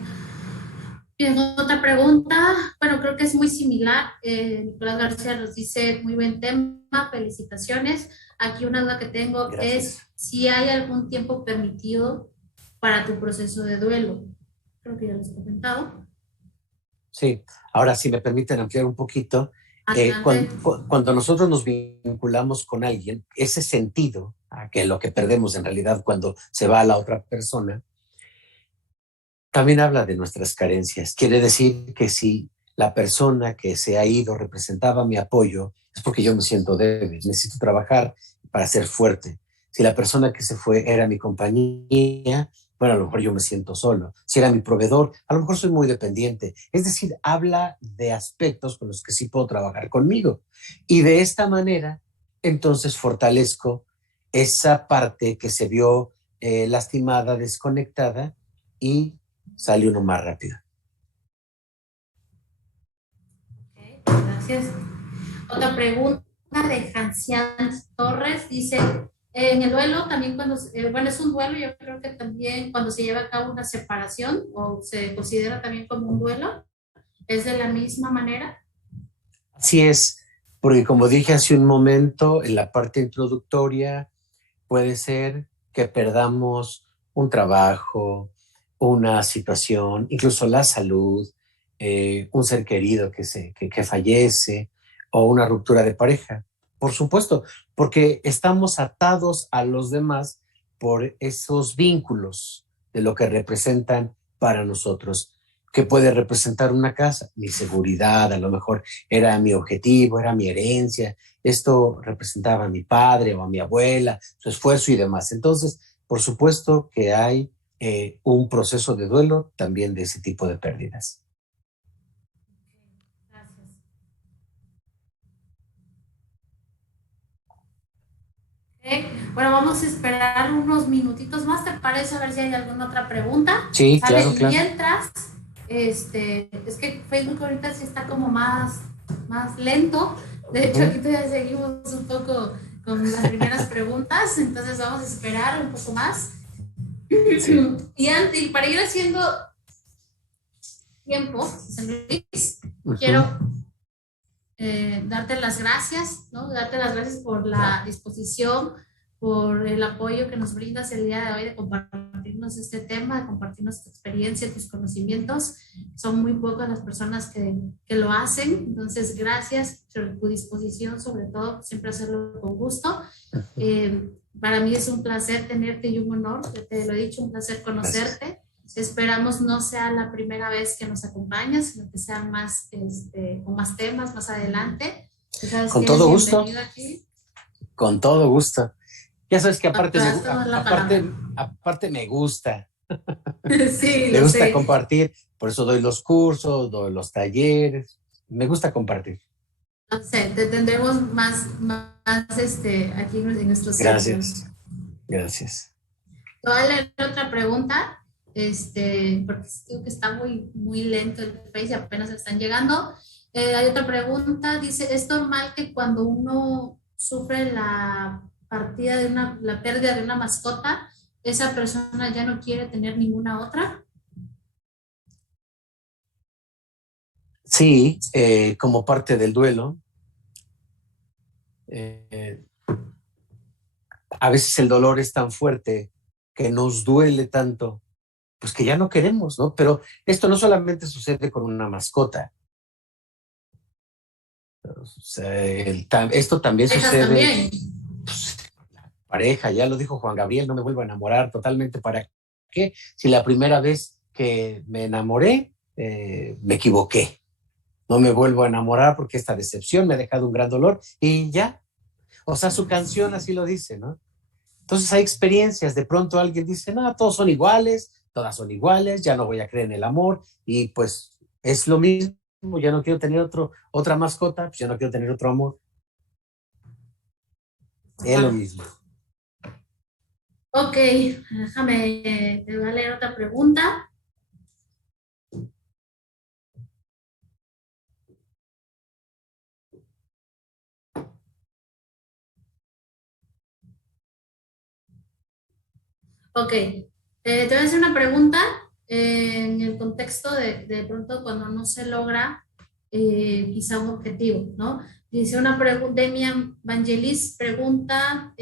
Bien, otra pregunta, bueno, creo que es muy similar. Nicolás García nos dice, muy buen tema, felicitaciones. Aquí una duda que tengo Gracias. es si hay algún tiempo permitido para tu proceso de duelo. Creo que ya lo has comentado. Sí, ahora si me permiten ampliar un poquito, Adelante. cuando nosotros nos vinculamos con alguien, ese sentido, que es lo que perdemos en realidad cuando se va a la otra persona, también habla de nuestras carencias. Quiere decir que si la persona que se ha ido representaba mi apoyo, es porque yo me siento débil, necesito trabajar para ser fuerte. Si la persona que se fue era mi compañía, bueno, a lo mejor yo me siento solo. Si era mi proveedor, a lo mejor soy muy dependiente. Es decir, habla de aspectos con los que sí puedo trabajar conmigo. Y de esta manera, entonces fortalezco esa parte que se vio lastimada, desconectada, y sale uno más rápido. Okay, gracias. Otra pregunta de Jancián Torres dice, en el duelo también cuando, bueno, es un duelo, yo creo que también cuando se lleva a cabo una separación o se considera también como un duelo, ¿es de la misma manera? Así es, porque como dije hace un momento, en la parte introductoria, puede ser que perdamos un trabajo, una situación, incluso la salud, un ser querido que fallece o una ruptura de pareja. Por supuesto, porque estamos atados a los demás por esos vínculos de lo que representan para nosotros. ¿Qué puede representar una casa? Mi seguridad, a lo mejor era mi objetivo, era mi herencia, esto representaba a mi padre o a mi abuela, su esfuerzo y demás. Entonces, por supuesto que hay un proceso de duelo también de ese tipo de pérdidas. Gracias. Bueno, vamos a esperar unos minutitos más, ¿te parece? A ver si hay alguna otra pregunta. Sí, Sale, claro, y claro. mientras, es que Facebook ahorita sí está como más lento. De hecho, aquí todavía seguimos un poco con las primeras preguntas, entonces vamos a esperar un poco más. Sí. Y para ir haciendo tiempo, José Luis, Uh-huh. quiero darte las gracias, ¿no? Darte las gracias por la disposición, por el apoyo que nos brindas el día de hoy de compartirnos este tema, de compartirnos tu experiencia, tus conocimientos. Son muy pocas las personas que lo hacen, entonces gracias por tu disposición, sobre todo, siempre hacerlo con gusto. Para mí es un placer tenerte y un honor, te lo he dicho, un placer conocerte. Gracias. Esperamos no sea la primera vez que nos acompañas, sino que sean más, con más temas más adelante. Con todo gusto. Aquí. Con todo gusto. Ya sabes que aparte me gusta. Sí, me gusta compartir, por eso doy los cursos, doy los talleres. Me gusta compartir. No sé, te tendremos más aquí en nuestros Gracias. círculos. Gracias. Te voy a leer otra pregunta. Porque digo que está muy lento el Face y apenas están llegando. Hay otra pregunta, dice, ¿es normal que cuando uno sufre la pérdida de una mascota, esa persona ya no quiere tener ninguna otra? Sí, como parte del duelo. A veces el dolor es tan fuerte que nos duele tanto, pues que ya no queremos, ¿no? Pero esto no solamente sucede con una mascota. O sea, esto también sucede. También. Pues, la pareja, ya lo dijo Juan Gabriel, no me vuelvo a enamorar totalmente. ¿Para qué? Si la primera vez que me enamoré, me equivoqué. No me vuelvo a enamorar porque esta decepción me ha dejado un gran dolor y ya. O sea, su canción así lo dice, ¿no? Entonces hay experiencias, de pronto alguien dice, no, todos son iguales, todas son iguales, ya no voy a creer en el amor y pues es lo mismo, ya no quiero tener otra mascota, pues ya no quiero tener otro amor. Es lo mismo. Ok, déjame, te voy a leer otra pregunta. Ok, te voy a hacer una pregunta en el contexto de pronto cuando no se logra quizá un objetivo, ¿no? Dice una pregunta, Demian Vangelis pregunta,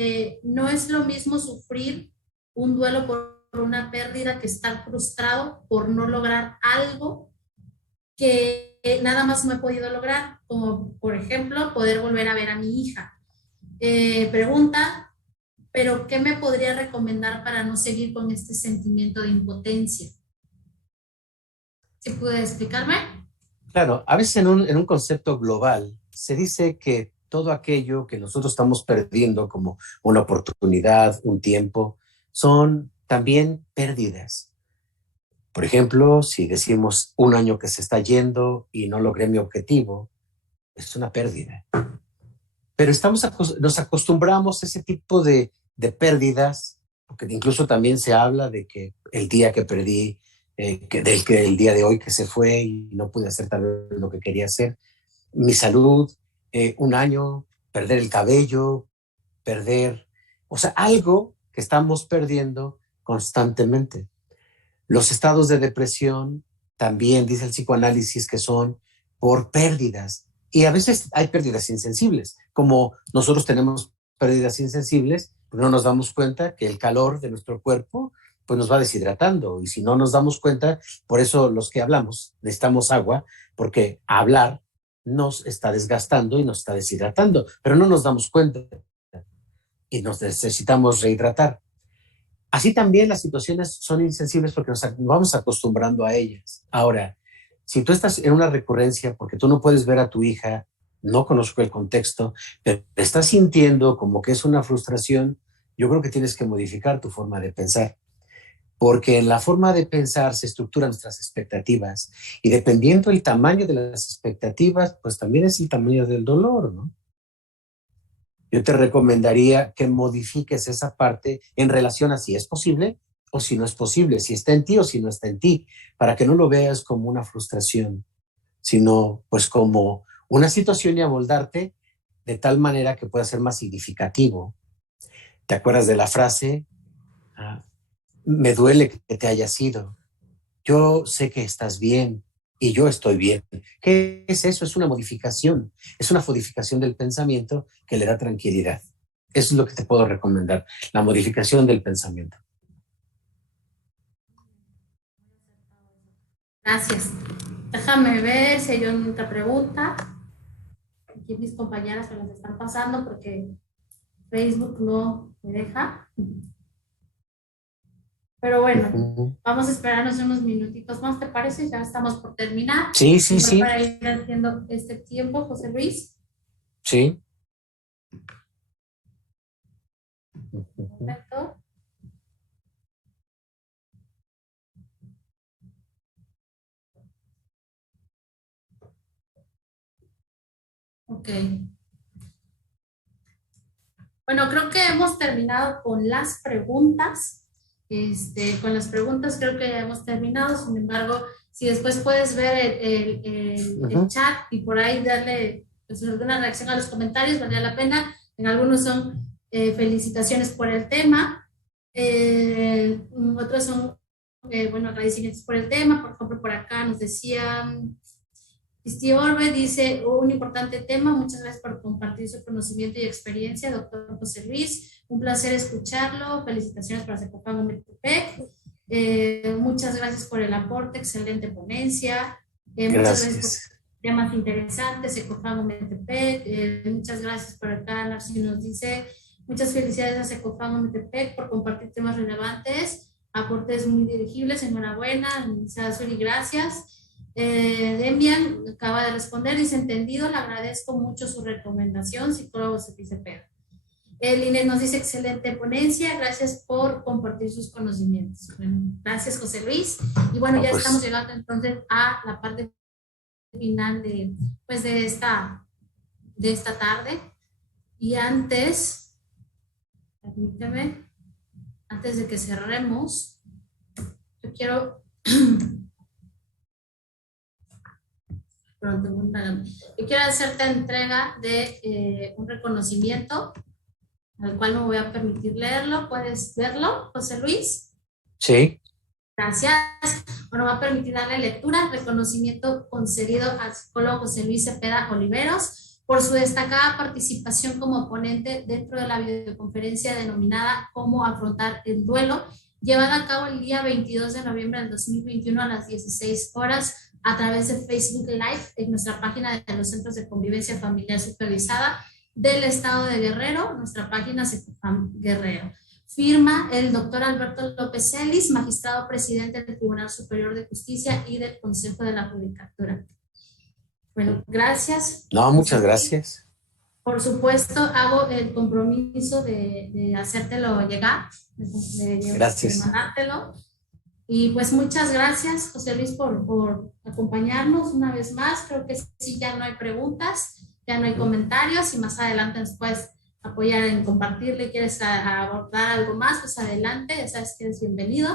¿no es lo mismo sufrir un duelo por una pérdida que estar frustrado por no lograr algo que nada más no he podido lograr, como por ejemplo poder volver a ver a mi hija? Pregunta, pero ¿qué me podría recomendar para no seguir con este sentimiento de impotencia? ¿Sí puede explicarme? Claro, a veces en un concepto global se dice que todo aquello que nosotros estamos perdiendo como una oportunidad, un tiempo, son también pérdidas. Por ejemplo, si decimos un año que se está yendo y no logré mi objetivo, es una pérdida. Pero nos acostumbramos a ese tipo de pérdidas, porque incluso también se habla de que el día que perdí, que el día de hoy que se fue y no pude hacer tal vez lo que quería hacer, mi salud, un año, perder el cabello, perder, o sea, algo que estamos perdiendo constantemente. Los estados de depresión también dice el psicoanálisis que son por pérdidas. Y a veces hay pérdidas insensibles, como nosotros tenemos pérdidas insensibles, pues no nos damos cuenta que el calor de nuestro cuerpo pues nos va deshidratando. Y si no nos damos cuenta, por eso los que hablamos necesitamos agua, porque hablar nos está desgastando y nos está deshidratando, pero no nos damos cuenta y nos necesitamos rehidratar. Así también las situaciones son insensibles porque nos vamos acostumbrando a ellas. Ahora, si tú estás en una recurrencia porque tú no puedes ver a tu hija, no conozco el contexto, pero estás sintiendo como que es una frustración, yo creo que tienes que modificar tu forma de pensar, porque en la forma de pensar se estructuran nuestras expectativas y dependiendo del tamaño de las expectativas, pues también es el tamaño del dolor, ¿no? Yo te recomendaría que modifiques esa parte en relación a si es posible o si no es posible, si está en ti o si no está en ti, para que no lo veas como una frustración, sino pues como una situación y amoldarte de tal manera que pueda ser más significativo. ¿Te acuerdas de la frase? Ah, me duele que te hayas ido. Yo sé que estás bien y yo estoy bien. ¿Qué es eso? Es una modificación del pensamiento que le da tranquilidad. Eso es lo que te puedo recomendar, la modificación del pensamiento. Gracias. Déjame ver si hay otra pregunta. Aquí mis compañeras me las están pasando porque Facebook no me deja. Pero bueno, vamos a esperarnos unos minutitos más, ¿te parece? Ya estamos por terminar. Sí, sí, Igual sí. para ir haciendo este tiempo, José Luis. Sí. Perfecto. Ok. Bueno, creo que hemos terminado con las preguntas. Con las preguntas creo que ya hemos terminado. Sin embargo, si después puedes ver el chat y por ahí darle pues, alguna reacción a los comentarios, valdría la pena. En algunos son felicitaciones por el tema. Otros son, bueno, agradecimientos por el tema. Por ejemplo, por acá nos decían... Cristi Orbe dice, un importante tema, muchas gracias por compartir su conocimiento y experiencia, doctor José Luis, un placer escucharlo, felicitaciones para Zapopan Metepec, muchas gracias por el aporte, excelente ponencia, muchas gracias por temas interesantes, Ecofan Metepec, muchas gracias por acá, Narci nos dice, muchas felicidades a Ecofan Metepec por compartir temas relevantes, aportes muy dirigibles, enhorabuena, Suri, gracias. Demian acaba de responder, dice entendido, le agradezco mucho su recomendación, psicólogo Cepeda. Inés nos dice excelente ponencia, gracias por compartir sus conocimientos. Bueno, gracias José Luis. Y bueno, ya estamos llegando entonces a la parte final pues de esta tarde. Y antes, permíteme, antes de que cerremos, yo quiero... Yo quiero hacerte entrega de un reconocimiento al cual me voy a permitir leerlo. ¿Puedes verlo, José Luis? Sí. Gracias. Bueno, va a permitir darle lectura. Reconocimiento concedido al psicólogo José Luis Cepeda Oliveros por su destacada participación como ponente dentro de la videoconferencia denominada Cómo afrontar el duelo, llevada a cabo el día 22 de noviembre del 2021 a las 16 horas a través de Facebook Live en nuestra página de los Centros de Convivencia Familiar Supervisada del Estado de Guerrero, nuestra página Secufam Guerrero. Firma el doctor Alberto López Ellis, magistrado presidente del Tribunal Superior de Justicia y del Consejo de la Judicatura. Bueno, gracias. No, muchas gracias. Por supuesto, hago el compromiso de hacértelo llegar, Gracias. de mandártelo. Y pues muchas gracias, José Luis, por acompañarnos una vez más. Creo que sí, ya no hay preguntas, ya no hay comentarios y más adelante nos puedes apoyar en compartirle. ¿Quieres abordar algo más? Pues adelante, ya sabes que eres bienvenido.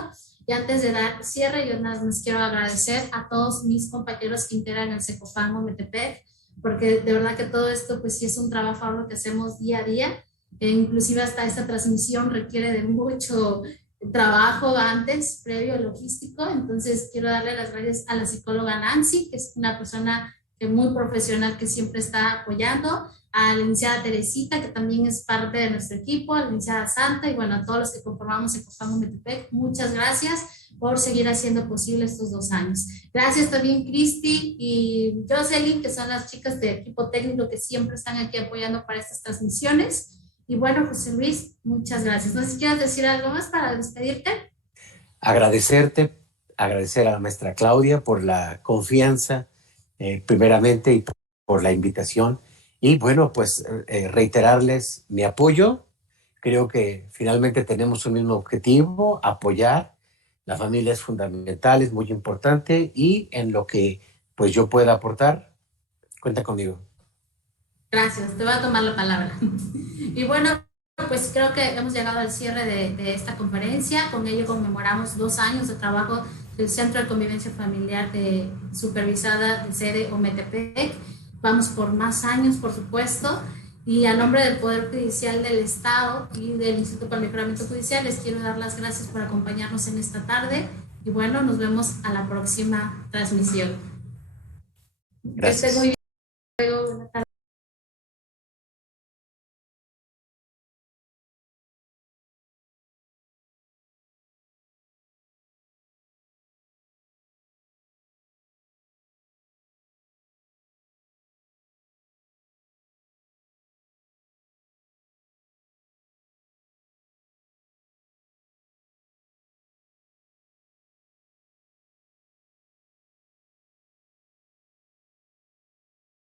Y antes de dar cierre, yo nada más quiero agradecer a todos mis compañeros que integran el Secofam Metepec, porque de verdad que todo esto pues sí es un trabajo arduo que hacemos día a día. Inclusive hasta esta transmisión requiere de mucho trabajo antes, previo, logístico. Entonces quiero darle las gracias a la psicóloga Nancy, que es una persona muy profesional que siempre está apoyando, a la licenciada Teresita, que también es parte de nuestro equipo, a la licenciada Santa y bueno, a todos los que conformamos Secofam Metepec, muchas gracias por seguir haciendo posible estos 2 años. Gracias también Cristi y Jocelyn, que son las chicas de equipo técnico que siempre están aquí apoyando para estas transmisiones. Y bueno, José Luis, muchas gracias. No sé si quieres decir algo más para despedirte. Agradecerte, agradecer a la maestra Claudia por la confianza, primeramente, y por la invitación. Y bueno, pues reiterarles mi apoyo. Creo que finalmente tenemos un mismo objetivo, apoyar. La familia es fundamental, es muy importante y en lo que pues yo pueda aportar, cuenta conmigo. Gracias, te voy a tomar la palabra. Y bueno, pues creo que hemos llegado al cierre de esta conferencia. Con ello conmemoramos 2 años de trabajo del Centro de Convivencia Familiar supervisada de sede Ometepec. Vamos por más años, por supuesto. Y a nombre del Poder Judicial del Estado y del Instituto para el Mejoramiento Judicial, les quiero dar las gracias por acompañarnos en esta tarde. Y bueno, nos vemos a la próxima transmisión. Gracias. Que estés muy bien.